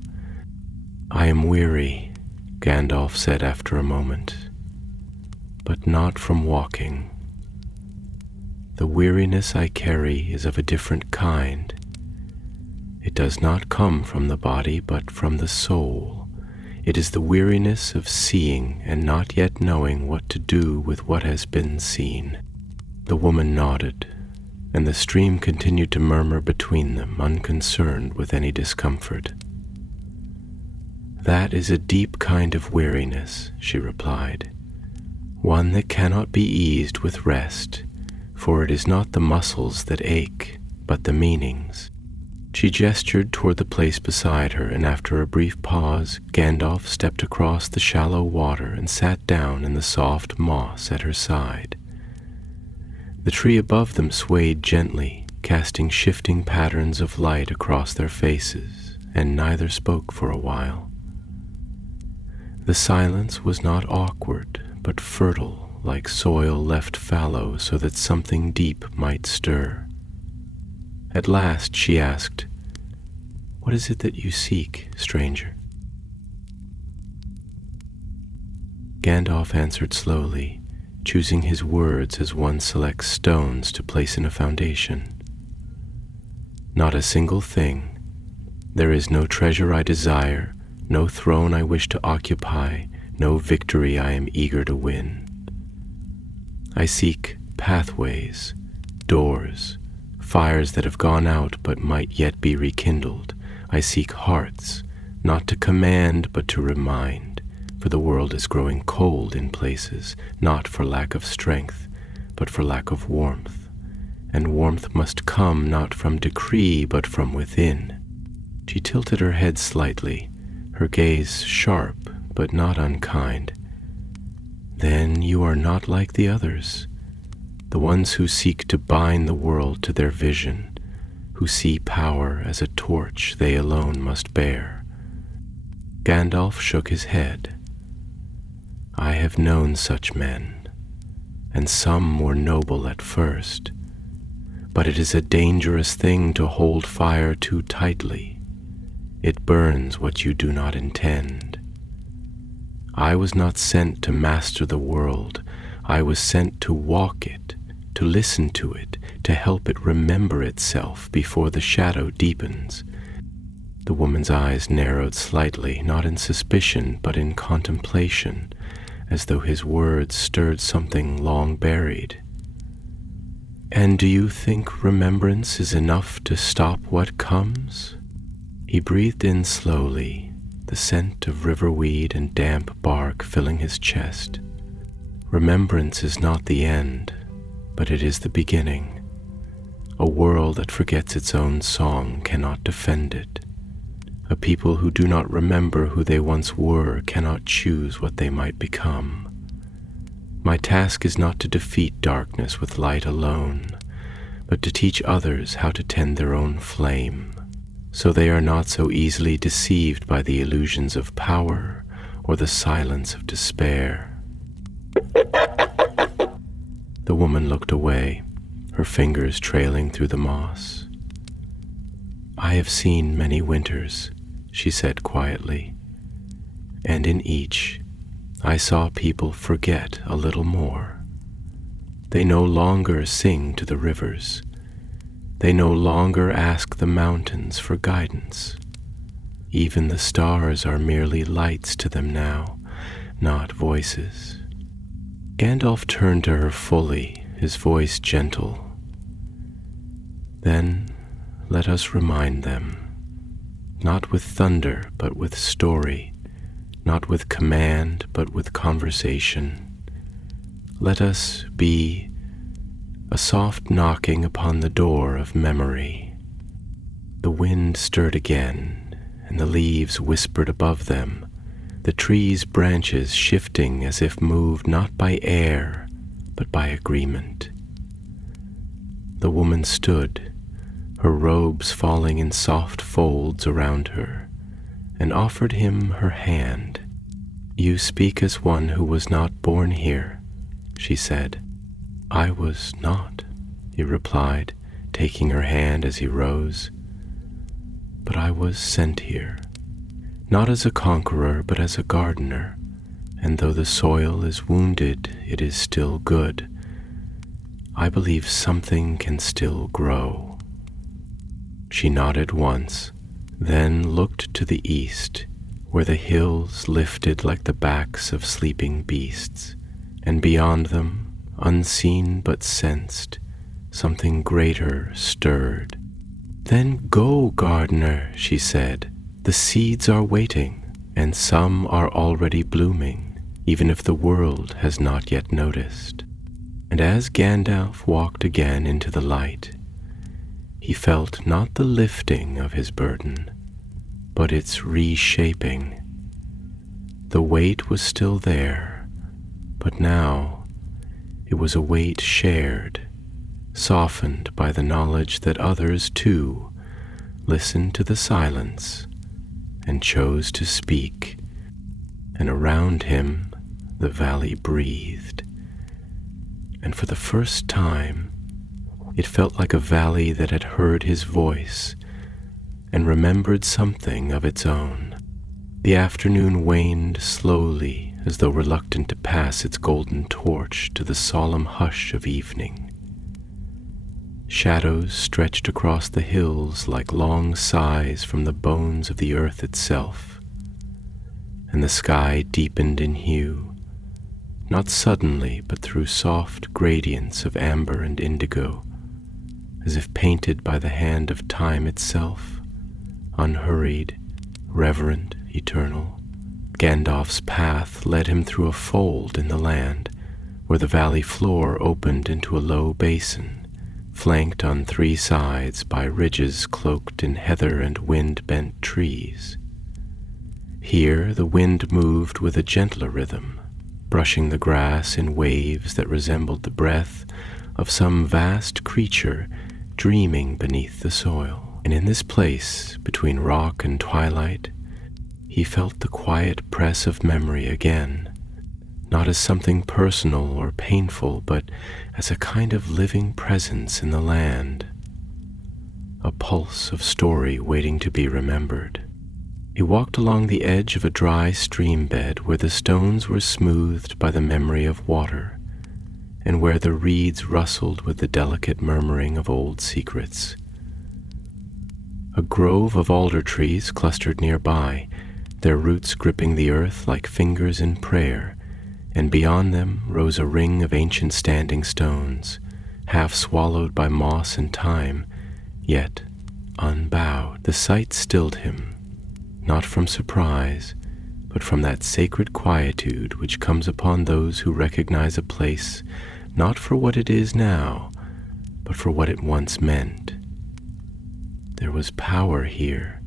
"I am weary," Gandalf said after a moment, "but not from walking. The weariness I carry is of a different kind. It does not come from the body, but from the soul. It is the weariness of seeing and not yet knowing what to do with what has been seen." The woman nodded, and the stream continued to murmur between them, unconcerned with any discomfort. "That is a deep kind of weariness," she replied, "one that cannot be eased with rest, for it is not the muscles that ache, but the meanings." She gestured toward the place beside her, and after a brief pause, Gandalf stepped across the shallow water and sat down in the soft moss at her side. The tree above them swayed gently, casting shifting patterns of light across their faces, and neither spoke for a while. The silence was not awkward, but fertile, like soil left fallow so that something deep might stir. At last she asked, "What is it that you seek, stranger?" Gandalf answered slowly, choosing his words as one selects stones to place in a foundation. "Not a single thing. There is no treasure I desire, no throne I wish to occupy, no victory I am eager to win. I seek pathways, doors, fires that have gone out but might yet be rekindled. I seek hearts, not to command but to remind, for the world is growing cold in places, not for lack of strength, but for lack of warmth, and warmth must come not from decree but from within." She tilted her head slightly, her gaze sharp but not unkind. "Then you are not like the others, the ones who seek to bind the world to their vision, who see power as a torch they alone must bear." Gandalf shook his head. "I have known such men, and some were noble at first, but it is a dangerous thing to hold fire too tightly. It burns what you do not intend. I was not sent to master the world. I was sent to walk it, to listen to it, to help it remember itself before the shadow deepens. The woman's eyes narrowed slightly, not in suspicion, but in contemplation, as though his words stirred something long buried. "And do you think remembrance is enough to stop what comes?" He breathed in slowly, the scent of riverweed and damp bark filling his chest. "Remembrance is not the end, but it is the beginning. A world that forgets its own song cannot defend it. A people who do not remember who they once were cannot choose what they might become. My task is not to defeat darkness with light alone, but to teach others how to tend their own flame, so they are not so easily deceived by the illusions of power or the silence of despair." The woman looked away, her fingers trailing through the moss. "I have seen many winters," she said quietly, "and in each I saw people forget a little more. They no longer sing to the rivers. They no longer ask the mountains for guidance. Even the stars are merely lights to them now, not voices." Gandalf turned to her fully, his voice gentle. "Then let us remind them, not with thunder but with story, not with command but with conversation. Let us be a soft knocking upon the door of memory." The wind stirred again, and the leaves whispered above them, the trees' branches shifting as if moved not by air, but by agreement. The woman stood, her robes falling in soft folds around her, and offered him her hand. "You speak as one who was not born here," she said. "I was not," he replied, taking her hand as he rose. "But I was sent here, not as a conqueror, but as a gardener, and though the soil is wounded, it is still good. I believe something can still grow." She nodded once, then looked to the east, where the hills lifted like the backs of sleeping beasts, and beyond them, unseen but sensed, something greater stirred. "Then go, gardener," she said. "The seeds are waiting, and some are already blooming, even if the world has not yet noticed." And as Gandalf walked again into the light, he felt not the lifting of his burden, but its reshaping. The weight was still there, but now it was a weight shared, softened by the knowledge that others too listened to the silence and chose to speak, and around him the valley breathed. And for the first time, it felt like a valley that had heard his voice and remembered something of its own. The afternoon waned slowly, as though reluctant to pass its golden torch to the solemn hush of evening. Shadows stretched across the hills like long sighs from the bones of the earth itself, and the sky deepened in hue, not suddenly but through soft gradients of amber and indigo, as if painted by the hand of time itself, unhurried, reverent, eternal. Gandalf's path led him through a fold in the land, where the valley floor opened into a low basin, flanked on three sides by ridges cloaked in heather and wind-bent trees. Here the wind moved with a gentler rhythm, brushing the grass in waves that resembled the breath of some vast creature dreaming beneath the soil. And in this place, between rock and twilight, he felt the quiet press of memory again, not as something personal or painful, but as a kind of living presence in the land, a pulse of story waiting to be remembered. He walked along the edge of a dry stream bed where the stones were smoothed by the memory of water, and where the reeds rustled with the delicate murmuring of old secrets. A grove of alder trees clustered nearby, their roots gripping the earth like fingers in prayer, and beyond them rose a ring of ancient standing stones, half swallowed by moss and time, yet unbowed. The sight stilled him, not from surprise, but from that sacred quietude which comes upon those who recognize a place not for what it is now, but for what it once meant. There was power here,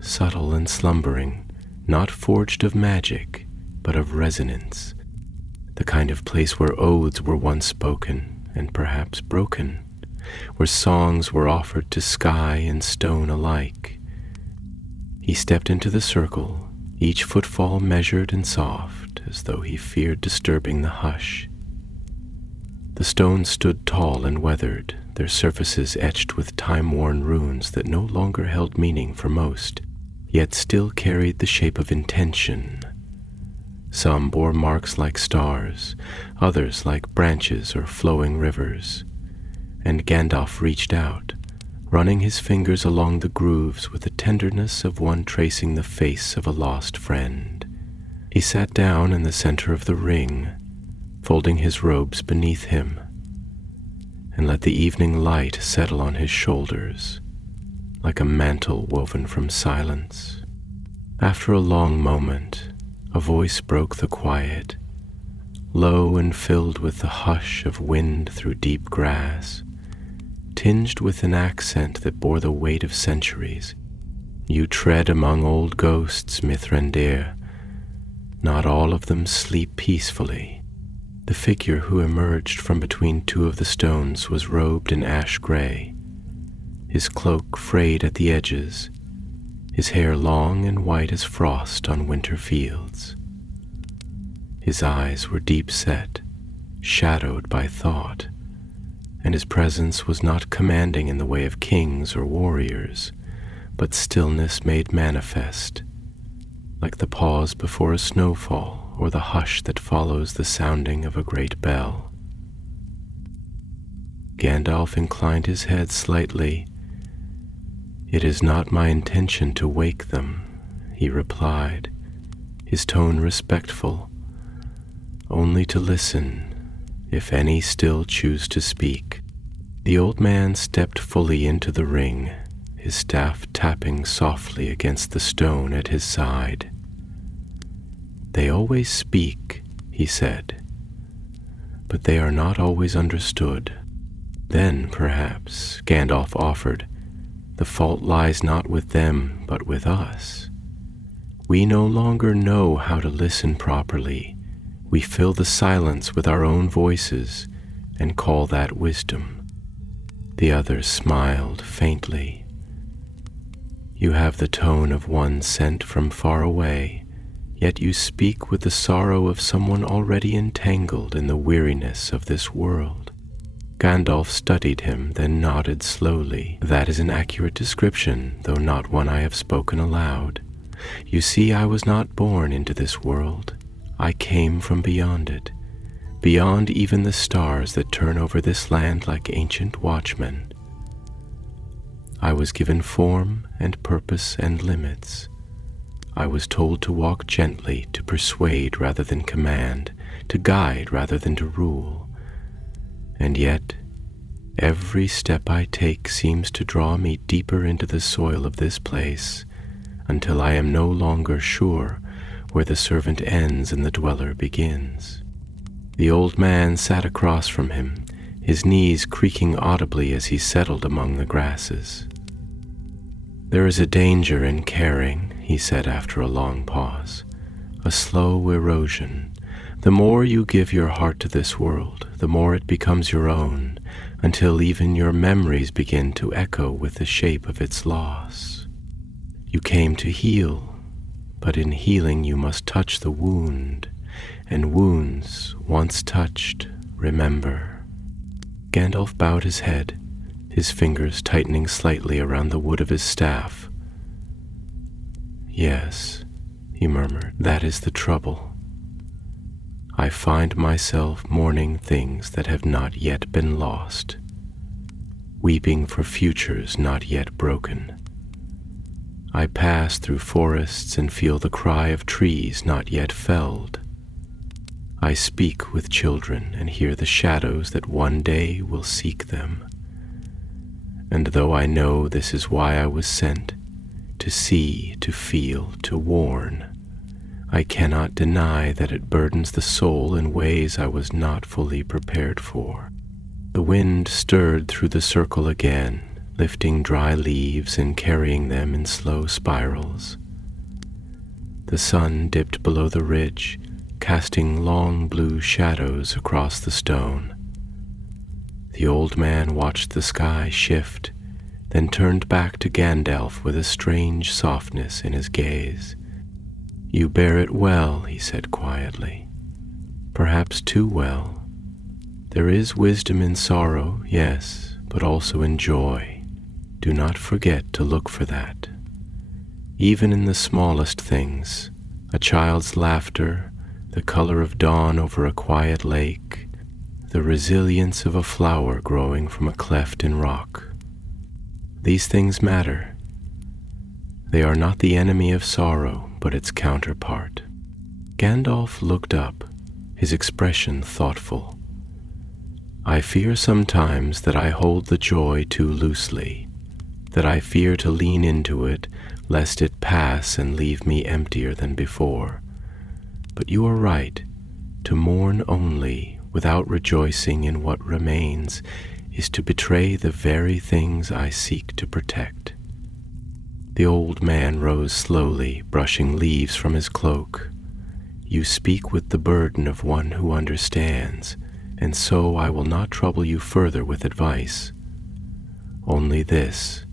subtle and slumbering, not forged of magic, but of resonance, the kind of place where oaths were once spoken and perhaps broken, where songs were offered to sky and stone alike. He stepped into the circle, each footfall measured and soft, as though he feared disturbing the hush. The stones stood tall and weathered, their surfaces etched with time-worn runes that no longer held meaning for most, yet still carried the shape of intention. Some bore marks like stars, others like branches or flowing rivers, and Gandalf reached out, running his fingers along the grooves with the tenderness of one tracing the face of a lost friend. He sat down in the center of the ring, folding his robes beneath him, and let the evening light settle on his shoulders, like a mantle woven from silence. After a long moment, a voice broke the quiet, low and filled with the hush of wind through deep grass, tinged with an accent that bore the weight of centuries. You tread among old ghosts, Mithrandir. Not all of them sleep peacefully. The figure who emerged from between two of the stones was robed in ash gray, his cloak frayed at the edges, his hair long and white as frost on winter fields. His eyes were deep-set, shadowed by thought, and his presence was not commanding in the way of kings or warriors, but stillness made manifest, like the pause before a snowfall or the hush that follows the sounding of a great bell. Gandalf inclined his head slightly. "It is not my intention to wake them," he replied, his tone respectful, "only to listen, if any still choose to speak." The old man stepped fully into the ring, his staff tapping softly against the stone at his side. "They always speak," he said, "but they are not always understood." "Then, perhaps," Gandalf offered, "the fault lies not with them, but with us. We no longer know how to listen properly. We fill the silence with our own voices and call that wisdom." The other smiled faintly. "You have the tone of one sent from far away, yet you speak with the sorrow of someone already entangled in the weariness of this world." Gandalf studied him, then nodded slowly. "That is an accurate description, though not one I have spoken aloud. You see, I was not born into this world. I came from beyond it, beyond even the stars that turn over this land like ancient watchmen. I was given form and purpose and limits. I was told to walk gently, to persuade rather than command, to guide rather than to rule. And yet, every step I take seems to draw me deeper into the soil of this place, until I am no longer sure where the servant ends and the dweller begins." The old man sat across from him, his knees creaking audibly as he settled among the grasses. "There is a danger in caring," he said after a long pause, "a slow erosion. The more you give your heart to this world, the more it becomes your own, until even your memories begin to echo with the shape of its loss. You came to heal, but in healing you must touch the wound, and wounds, once touched, remember." Gandalf bowed his head, his fingers tightening slightly around the wood of his staff. "Yes," he murmured, "that is the trouble. I find myself mourning things that have not yet been lost, weeping for futures not yet broken. I pass through forests and feel the cry of trees not yet felled. I speak with children and hear the shadows that one day will seek them. And though I know this is why I was sent, to see, to feel, to warn, I cannot deny that it burdens the soul in ways I was not fully prepared for. The wind stirred through the circle again, lifting dry leaves and carrying them in slow spirals. The sun dipped below the ridge, casting long blue shadows across the stone. The old man watched the sky shift, then turned back to Gandalf with a strange softness in his gaze. "You bear it well," he said quietly. "Perhaps too well. There is wisdom in sorrow, yes, but also in joy. Do not forget to look for that. Even in the smallest things, a child's laughter, the color of dawn over a quiet lake, the resilience of a flower growing from a cleft in rock. These things matter. They are not the enemy of sorrow, but its counterpart." Gandalf looked up, his expression thoughtful. "I fear sometimes that I hold the joy too loosely, that I fear to lean into it, lest it pass and leave me emptier than before. But you are right. To mourn only, without rejoicing in what remains, is to betray the very things I seek to protect." The old man rose slowly, brushing leaves from his cloak. "You speak with the burden of one who understands, and so I will not trouble you further with advice. Only this: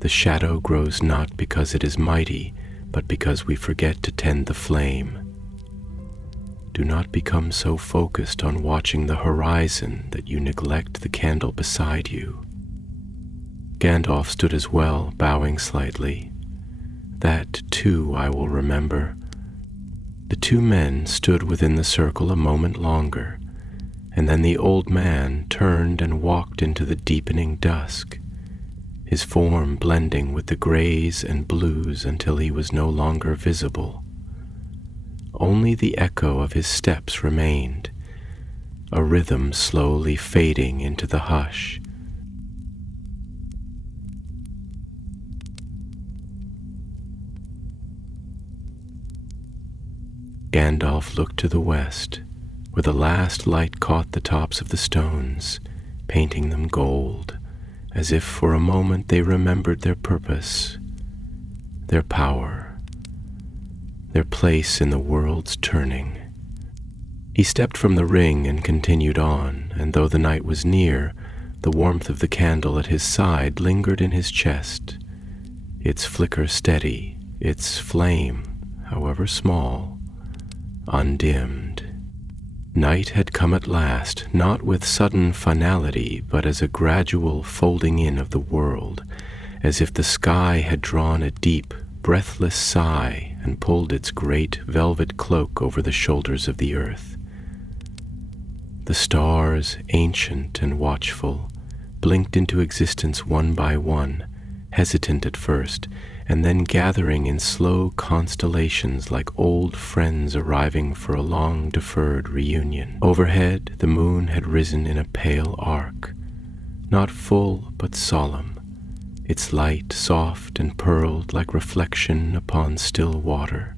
the shadow grows not because it is mighty, but because we forget to tend the flame. Do not become so focused on watching the horizon that you neglect the candle beside you." Gandalf stood as well, bowing slightly. "That, too, I will remember." The two men stood within the circle a moment longer, and then the old man turned and walked into the deepening dusk, his form blending with the grays and blues until he was no longer visible. Only the echo of his steps remained, a rhythm slowly fading into the hush. Gandalf looked to the west, where the last light caught the tops of the stones, painting them gold, as if for a moment they remembered their purpose, their power, their place in the world's turning. He stepped from the ring and continued on, and though the night was near, the warmth of the candle at his side lingered in his chest, its flicker steady, its flame, however small, undimmed. Night had come at last, not with sudden finality, but as a gradual folding in of the world, as if the sky had drawn a deep, breathless sigh and pulled its great velvet cloak over the shoulders of the earth. The stars, ancient and watchful, blinked into existence one by one, hesitant at first, and then gathering in slow constellations like old friends arriving for a long-deferred reunion. Overhead, the moon had risen in a pale arc, not full but solemn, its light soft and pearled like reflection upon still water.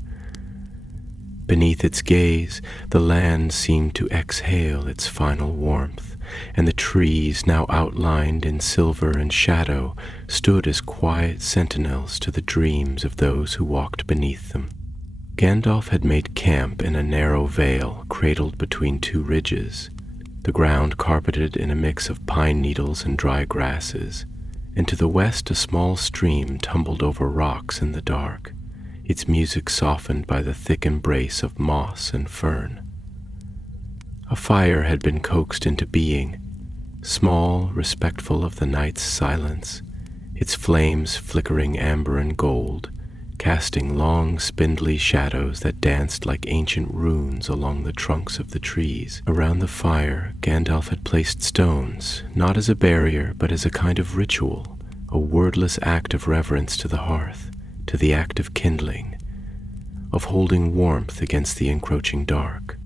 Beneath its gaze, the land seemed to exhale its final warmth, and the trees, now outlined in silver and shadow, stood as quiet sentinels to the dreams of those who walked beneath them. Gandalf had made camp in a narrow vale cradled between two ridges, the ground carpeted in a mix of pine needles and dry grasses, and to the west a small stream tumbled over rocks in the dark, its music softened by the thick embrace of moss and fern. A fire had been coaxed into being, small, respectful of the night's silence, its flames flickering amber and gold, casting long, spindly shadows that danced like ancient runes along the trunks of the trees. Around the fire, Gandalf had placed stones, not as a barrier, but as a kind of ritual, a wordless act of reverence to the hearth, to the act of kindling, of holding warmth against the encroaching dark.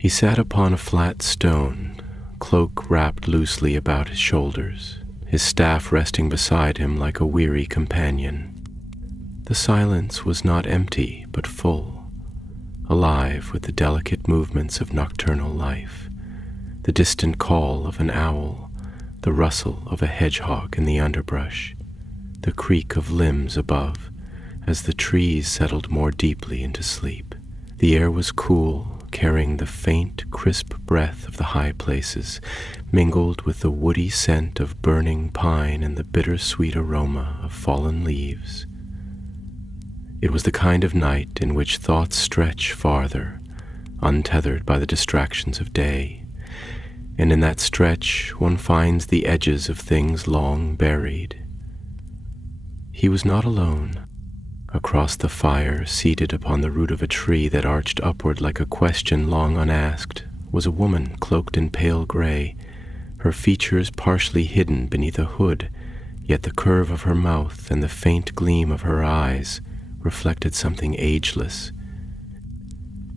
He sat upon a flat stone, cloak wrapped loosely about his shoulders, his staff resting beside him like a weary companion. The silence was not empty, but full, alive with the delicate movements of nocturnal life, the distant call of an owl, the rustle of a hedgehog in the underbrush, the creak of limbs above as the trees settled more deeply into sleep. The air was cool, carrying the faint, crisp breath of the high places, mingled with the woody scent of burning pine and the bitter-sweet aroma of fallen leaves. It was the kind of night in which thoughts stretch farther, untethered by the distractions of day, and in that stretch one finds the edges of things long buried. He was not alone. Across the fire, seated upon the root of a tree that arched upward like a question long unasked, was a woman cloaked in pale gray, her features partially hidden beneath a hood, yet the curve of her mouth and the faint gleam of her eyes reflected something ageless,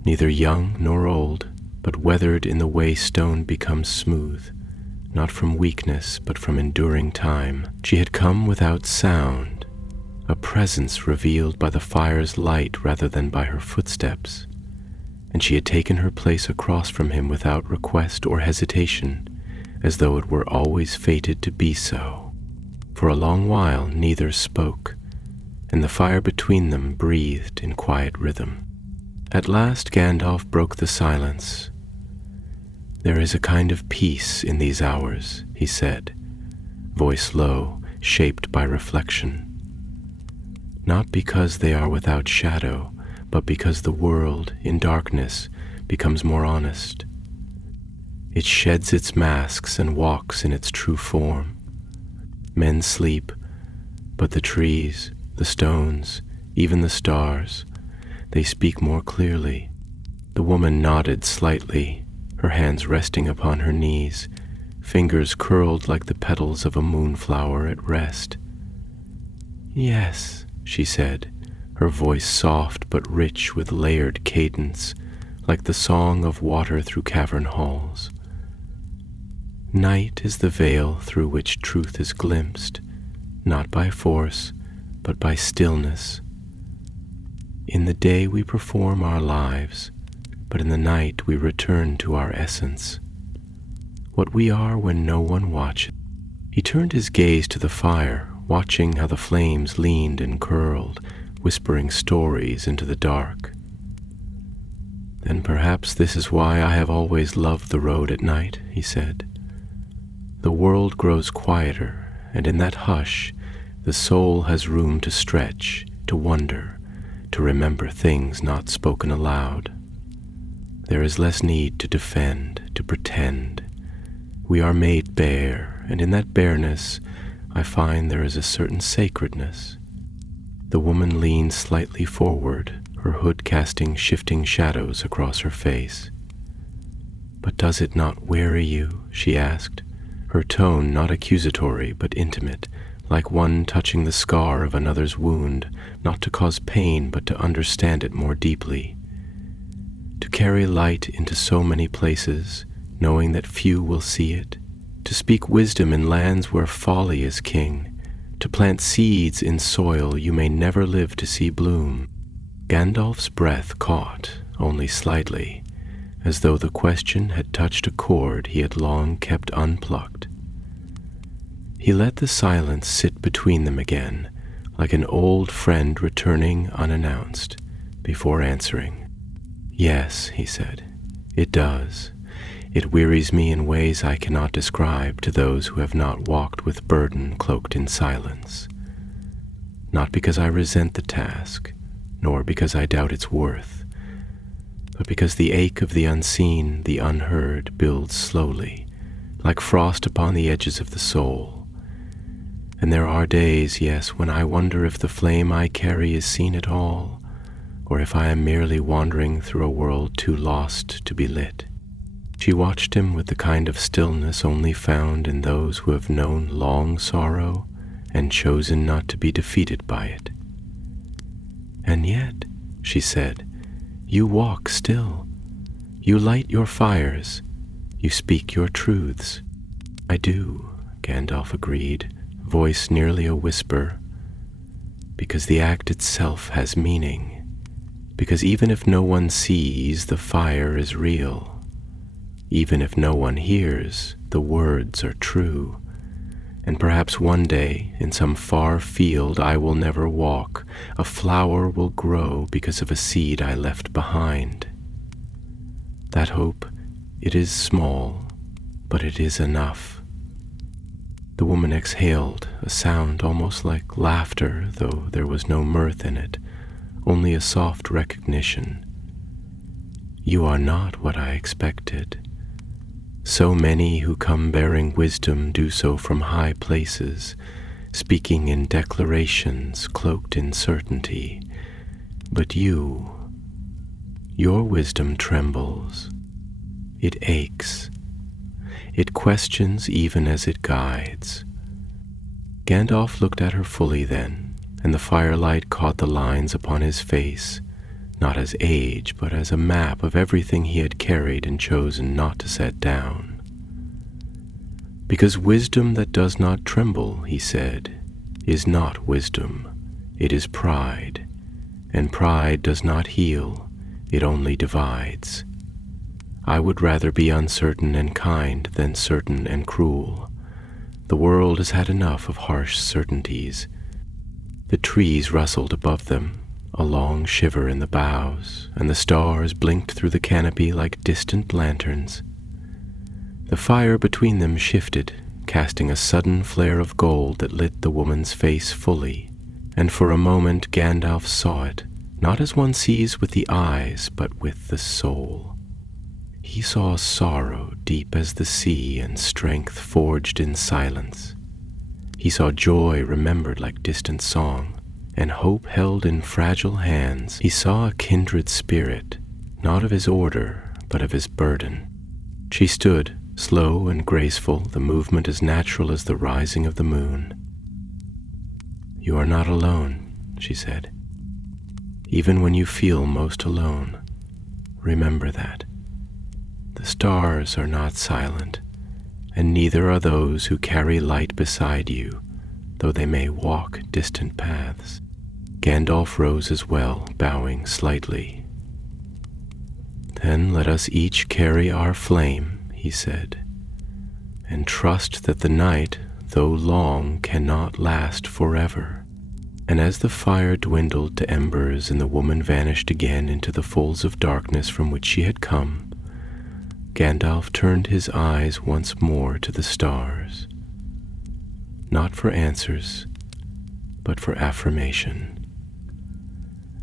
neither young nor old, but weathered in the way stone becomes smooth, not from weakness, but from enduring time. She had come without sound, a presence revealed by the fire's light rather than by her footsteps, and she had taken her place across from him without request or hesitation, as though it were always fated to be so. For a long while neither spoke, and the fire between them breathed in quiet rhythm. At last Gandalf broke the silence. "There is a kind of peace in these hours," he said, voice low, shaped by reflection. "Not because they are without shadow, but because the world, in darkness, becomes more honest. It sheds its masks and walks in its true form. Men sleep, but the trees, the stones, even the stars, they speak more clearly." The woman nodded slightly, her hands resting upon her knees, fingers curled like the petals of a moonflower at rest. "Yes," she said, her voice soft but rich with layered cadence, like the song of water through cavern halls. "Night is the veil through which truth is glimpsed, not by force, but by stillness. In the day we perform our lives, but in the night we return to our essence, what we are when no one watches." He turned his gaze to the fire, watching how the flames leaned and curled, whispering stories into the dark. "Then perhaps this is why I have always loved the road at night," he said. "The world grows quieter, and in that hush, the soul has room to stretch, to wonder, to remember things not spoken aloud. There is less need to defend, to pretend. We are made bare, and in that bareness, I find there is a certain sacredness." The woman leaned slightly forward, her hood casting shifting shadows across her face. "But does it not weary you?" she asked, her tone not accusatory but intimate, like one touching the scar of another's wound, not to cause pain but to understand it more deeply. "To carry light into so many places, knowing that few will see it, to speak wisdom in lands where folly is king, to plant seeds in soil you may never live to see bloom." Gandalf's breath caught, only slightly, as though the question had touched a chord he had long kept unplucked. He let the silence sit between them again, like an old friend returning unannounced, before answering. "Yes," he said, "it does. It wearies me in ways I cannot describe to those who have not walked with burden cloaked in silence. Not because I resent the task, nor because I doubt its worth, but because the ache of the unseen, the unheard, builds slowly, like frost upon the edges of the soul. And there are days, yes, when I wonder if the flame I carry is seen at all, or if I am merely wandering through a world too lost to be lit. She watched him with the kind of stillness only found in those who have known long sorrow and chosen not to be defeated by it. "And yet," she said, "you walk still. You light your fires. You speak your truths." "I do," Gandalf agreed, voice nearly a whisper, "because the act itself has meaning. Because even if no one sees, the fire is real. Even if no one hears, the words are true. And perhaps one day, in some far field I will never walk, a flower will grow because of a seed I left behind. That hope, it is small, but it is enough." The woman exhaled, a sound almost like laughter, though there was no mirth in it, only a soft recognition. "You are not what I expected. So many who come bearing wisdom do so from high places, speaking in declarations cloaked in certainty. But you, your wisdom trembles. It aches. It questions even as it guides." Gandalf looked at her fully then, and the firelight caught the lines upon his face, not as age, but as a map of everything he had carried and chosen not to set down. "Because wisdom that does not tremble," he said, "is not wisdom, it is pride, and pride does not heal, it only divides. I would rather be uncertain and kind than certain and cruel. The world has had enough of harsh certainties." The trees rustled above them, a long shiver in the boughs, and the stars blinked through the canopy like distant lanterns. The fire between them shifted, casting a sudden flare of gold that lit the woman's face fully, and for a moment Gandalf saw it, not as one sees with the eyes, but with the soul. He saw sorrow deep as the sea and strength forged in silence. He saw joy remembered like distant song, and hope held in fragile hands. He saw a kindred spirit, not of his order, but of his burden. She stood, slow and graceful, the movement as natural as the rising of the moon. "You are not alone," she said. "Even when you feel most alone, remember that. The stars are not silent, and neither are those who carry light beside you, though they may walk distant paths." Gandalf rose as well, bowing slightly. "Then let us each carry our flame," he said, "and trust that the night, though long, cannot last forever." And as the fire dwindled to embers and the woman vanished again into the folds of darkness from which she had come, Gandalf turned his eyes once more to the stars, not for answers, but for affirmation.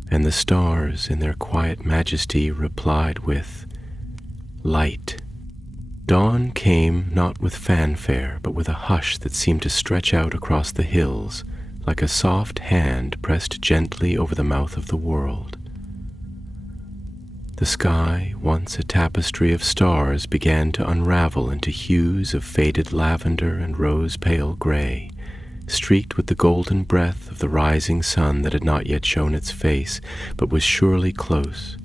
And the stars, in their quiet majesty, replied with, "Light." Dawn came not with fanfare, but with a hush that seemed to stretch out across the hills, like a soft hand pressed gently over the mouth of the world. The sky, once a tapestry of stars, began to unravel into hues of faded lavender and rose-pale gray, streaked with the golden breath of the rising sun that had not yet shown its face, but was surely close,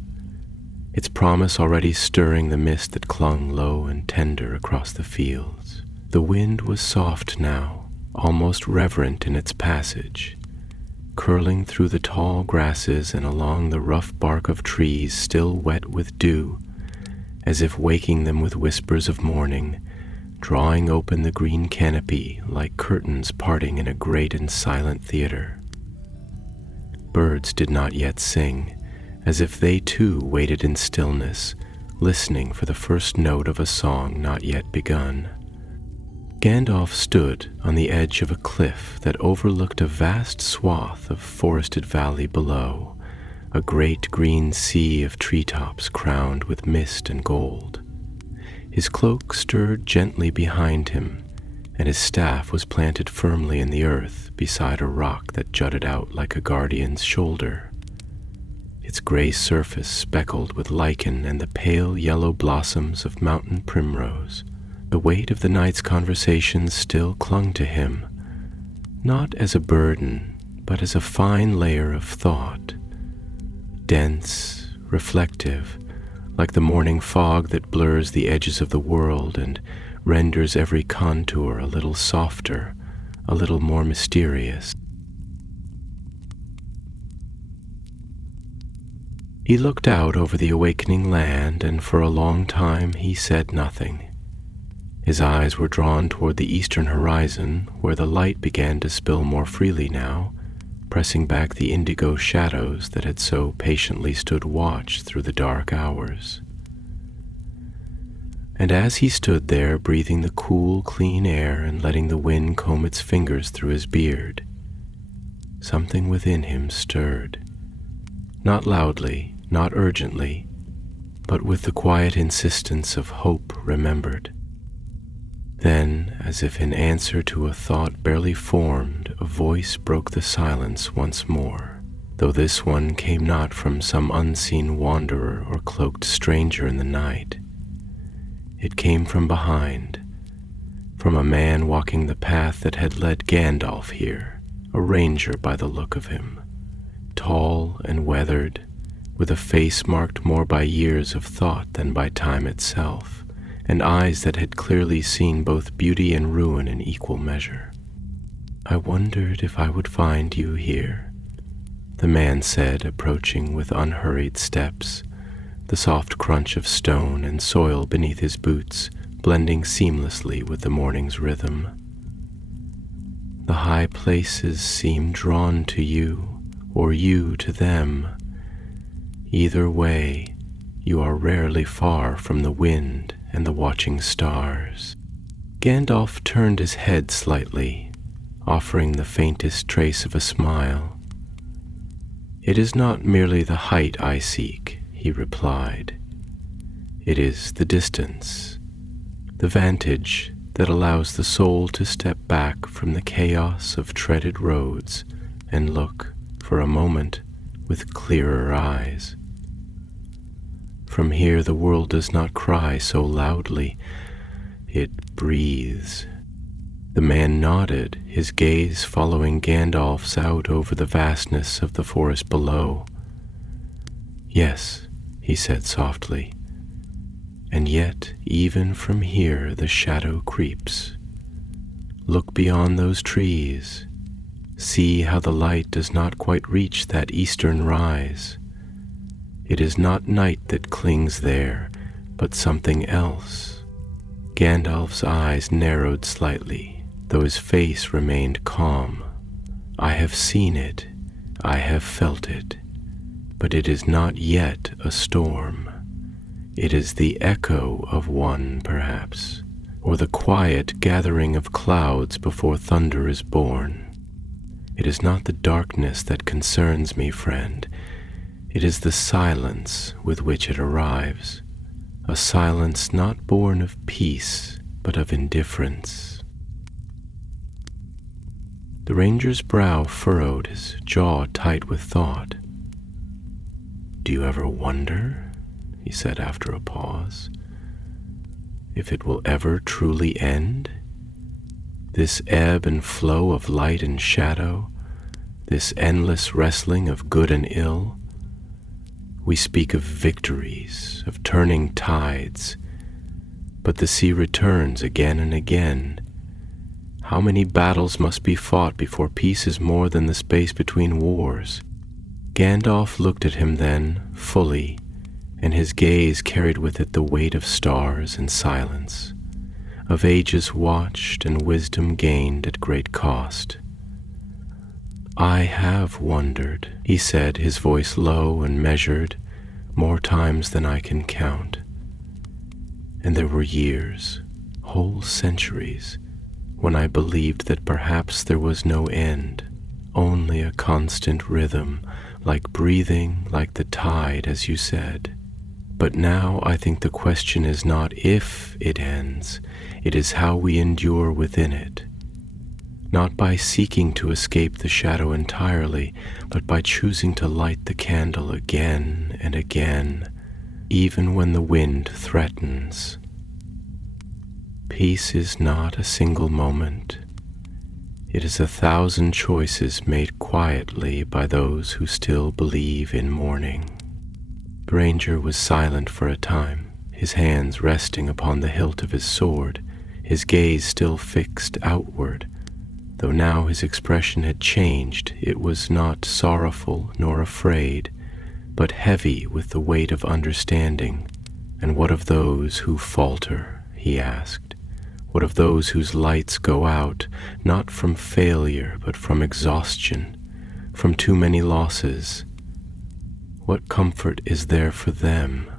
its promise already stirring the mist that clung low and tender across the fields. The wind was soft now, almost reverent in its passage, curling through the tall grasses and along the rough bark of trees still wet with dew, as if waking them with whispers of morning, drawing open the green canopy like curtains parting in a great and silent theater. Birds did not yet sing, as if they too waited in stillness, listening for the first note of a song not yet begun. Gandalf stood on the edge of a cliff that overlooked a vast swath of forested valley below, a great green sea of treetops crowned with mist and gold. His cloak stirred gently behind him, and his staff was planted firmly in the earth beside a rock that jutted out like a guardian's shoulder, its gray surface speckled with lichen and the pale yellow blossoms of mountain primrose. The weight of the night's conversations still clung to him, not as a burden, but as a fine layer of thought, dense, reflective, like the morning fog that blurs the edges of the world and renders every contour a little softer, a little more mysterious. He looked out over the awakening land, and for a long time he said nothing. His eyes were drawn toward the eastern horizon, where the light began to spill more freely now, pressing back the indigo shadows that had so patiently stood watch through the dark hours. And as he stood there, breathing the cool, clean air and letting the wind comb its fingers through his beard, something within him stirred, not loudly, not urgently, but with the quiet insistence of hope remembered. Then, as if in answer to a thought barely formed, a voice broke the silence once more, though this one came not from some unseen wanderer or cloaked stranger in the night. It came from behind, from a man walking the path that had led Gandalf here, a ranger by the look of him, tall and weathered, with a face marked more by years of thought than by time itself, and eyes that had clearly seen both beauty and ruin in equal measure. "I wondered if I would find you here," the man said, approaching with unhurried steps, the soft crunch of stone and soil beneath his boots blending seamlessly with the morning's rhythm. "The high places seem drawn to you, or you to them. Either way, you are rarely far from the wind and the watching stars." Gandalf turned his head slightly, offering the faintest trace of a smile. "It is not merely the height I seek," he replied. "It is the distance, the vantage that allows the soul to step back from the chaos of treaded roads and look, for a moment, with clearer eyes. From here the world does not cry so loudly, it breathes." The man nodded, his gaze following Gandalf's out over the vastness of the forest below. "Yes," he said softly, "and yet even from here the shadow creeps. Look beyond those trees. See how the light does not quite reach that eastern rise. It is not night that clings there, but something else." Gandalf's eyes narrowed slightly, though his face remained calm. "I have seen it, I have felt it, but it is not yet a storm. It is the echo of one, perhaps, or the quiet gathering of clouds before thunder is born. It is not the darkness that concerns me, friend. It is the silence with which it arrives, a silence not born of peace, but of indifference." The ranger's brow furrowed, his jaw tight with thought. "Do you ever wonder," he said after a pause, "if it will ever truly end? This ebb and flow of light and shadow, this endless wrestling of good and ill. We speak of victories, of turning tides, but the sea returns again and again. How many battles must be fought before peace is more than the space between wars?" Gandalf looked at him then, fully, and his gaze carried with it the weight of stars and silence, of ages watched and wisdom gained at great cost. "I have wondered," he said, his voice low and measured, "more times than I can count. And there were years, whole centuries, when I believed that perhaps there was no end, only a constant rhythm, like breathing, like the tide, as you said. But now I think the question is not if it ends, it is how we endure within it. Not by seeking to escape the shadow entirely, but by choosing to light the candle again and again, even when the wind threatens. Peace is not a single moment. It is 1,000 choices made quietly by those who still believe in morning. Granger was silent for a time, his hands resting upon the hilt of his sword, his gaze still fixed outward. Though now his expression had changed, it was not sorrowful nor afraid, but heavy with the weight of understanding. And what of those who falter, he asked. What of those whose lights go out, not from failure, but from exhaustion, from too many losses? What comfort is there for them?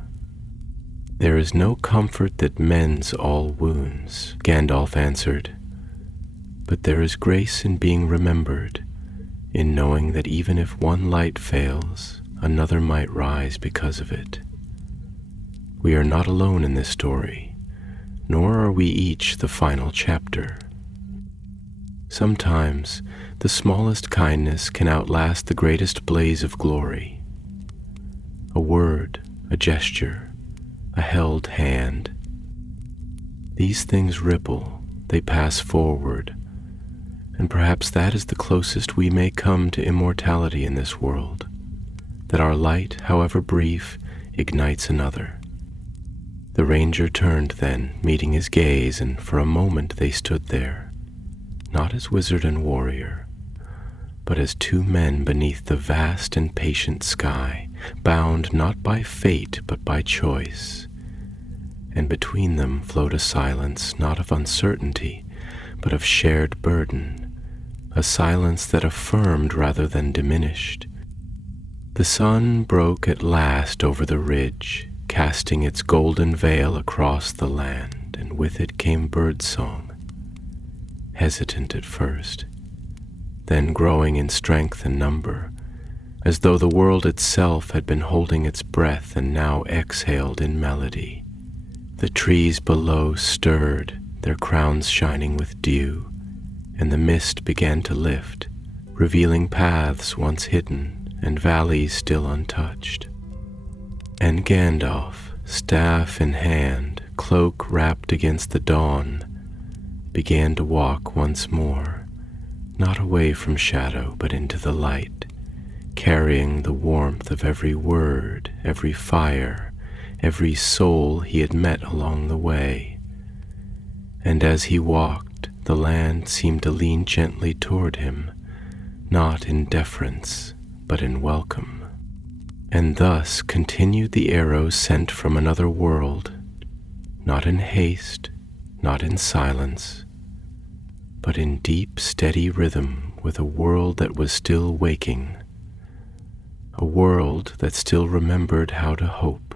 There is no comfort that mends all wounds, Gandalf answered. But there is grace in being remembered, in knowing that even if one light fails, another might rise because of it. We are not alone in this story, nor are we each the final chapter. Sometimes the smallest kindness can outlast the greatest blaze of glory. A word, a gesture, a held hand. These things ripple, they pass forward, and perhaps that is the closest we may come to immortality in this world, that our light, however brief, ignites another. The ranger turned then, meeting his gaze, and for a moment they stood there, not as wizard and warrior, but as two men beneath the vast and patient sky, bound not by fate but by choice. And between them flowed a silence not of uncertainty, but of shared burden, a silence that affirmed rather than diminished. The sun broke at last over the ridge, casting its golden veil across the land, and with it came birdsong, hesitant at first, then growing in strength and number, as though the world itself had been holding its breath and now exhaled in melody. The trees below stirred, their crowns shining with dew, and the mist began to lift, revealing paths once hidden and valleys still untouched. And Gandalf, staff in hand, cloak wrapped against the dawn, began to walk once more, not away from shadow but into the light, carrying the warmth of every word, every fire, every soul he had met along the way. And as he walked, the land seemed to lean gently toward him, not in deference, but in welcome. And thus continued the arrow sent from another world, not in haste, not in silence, but in deep, steady rhythm with a world that was still waking, a world that still remembered how to hope.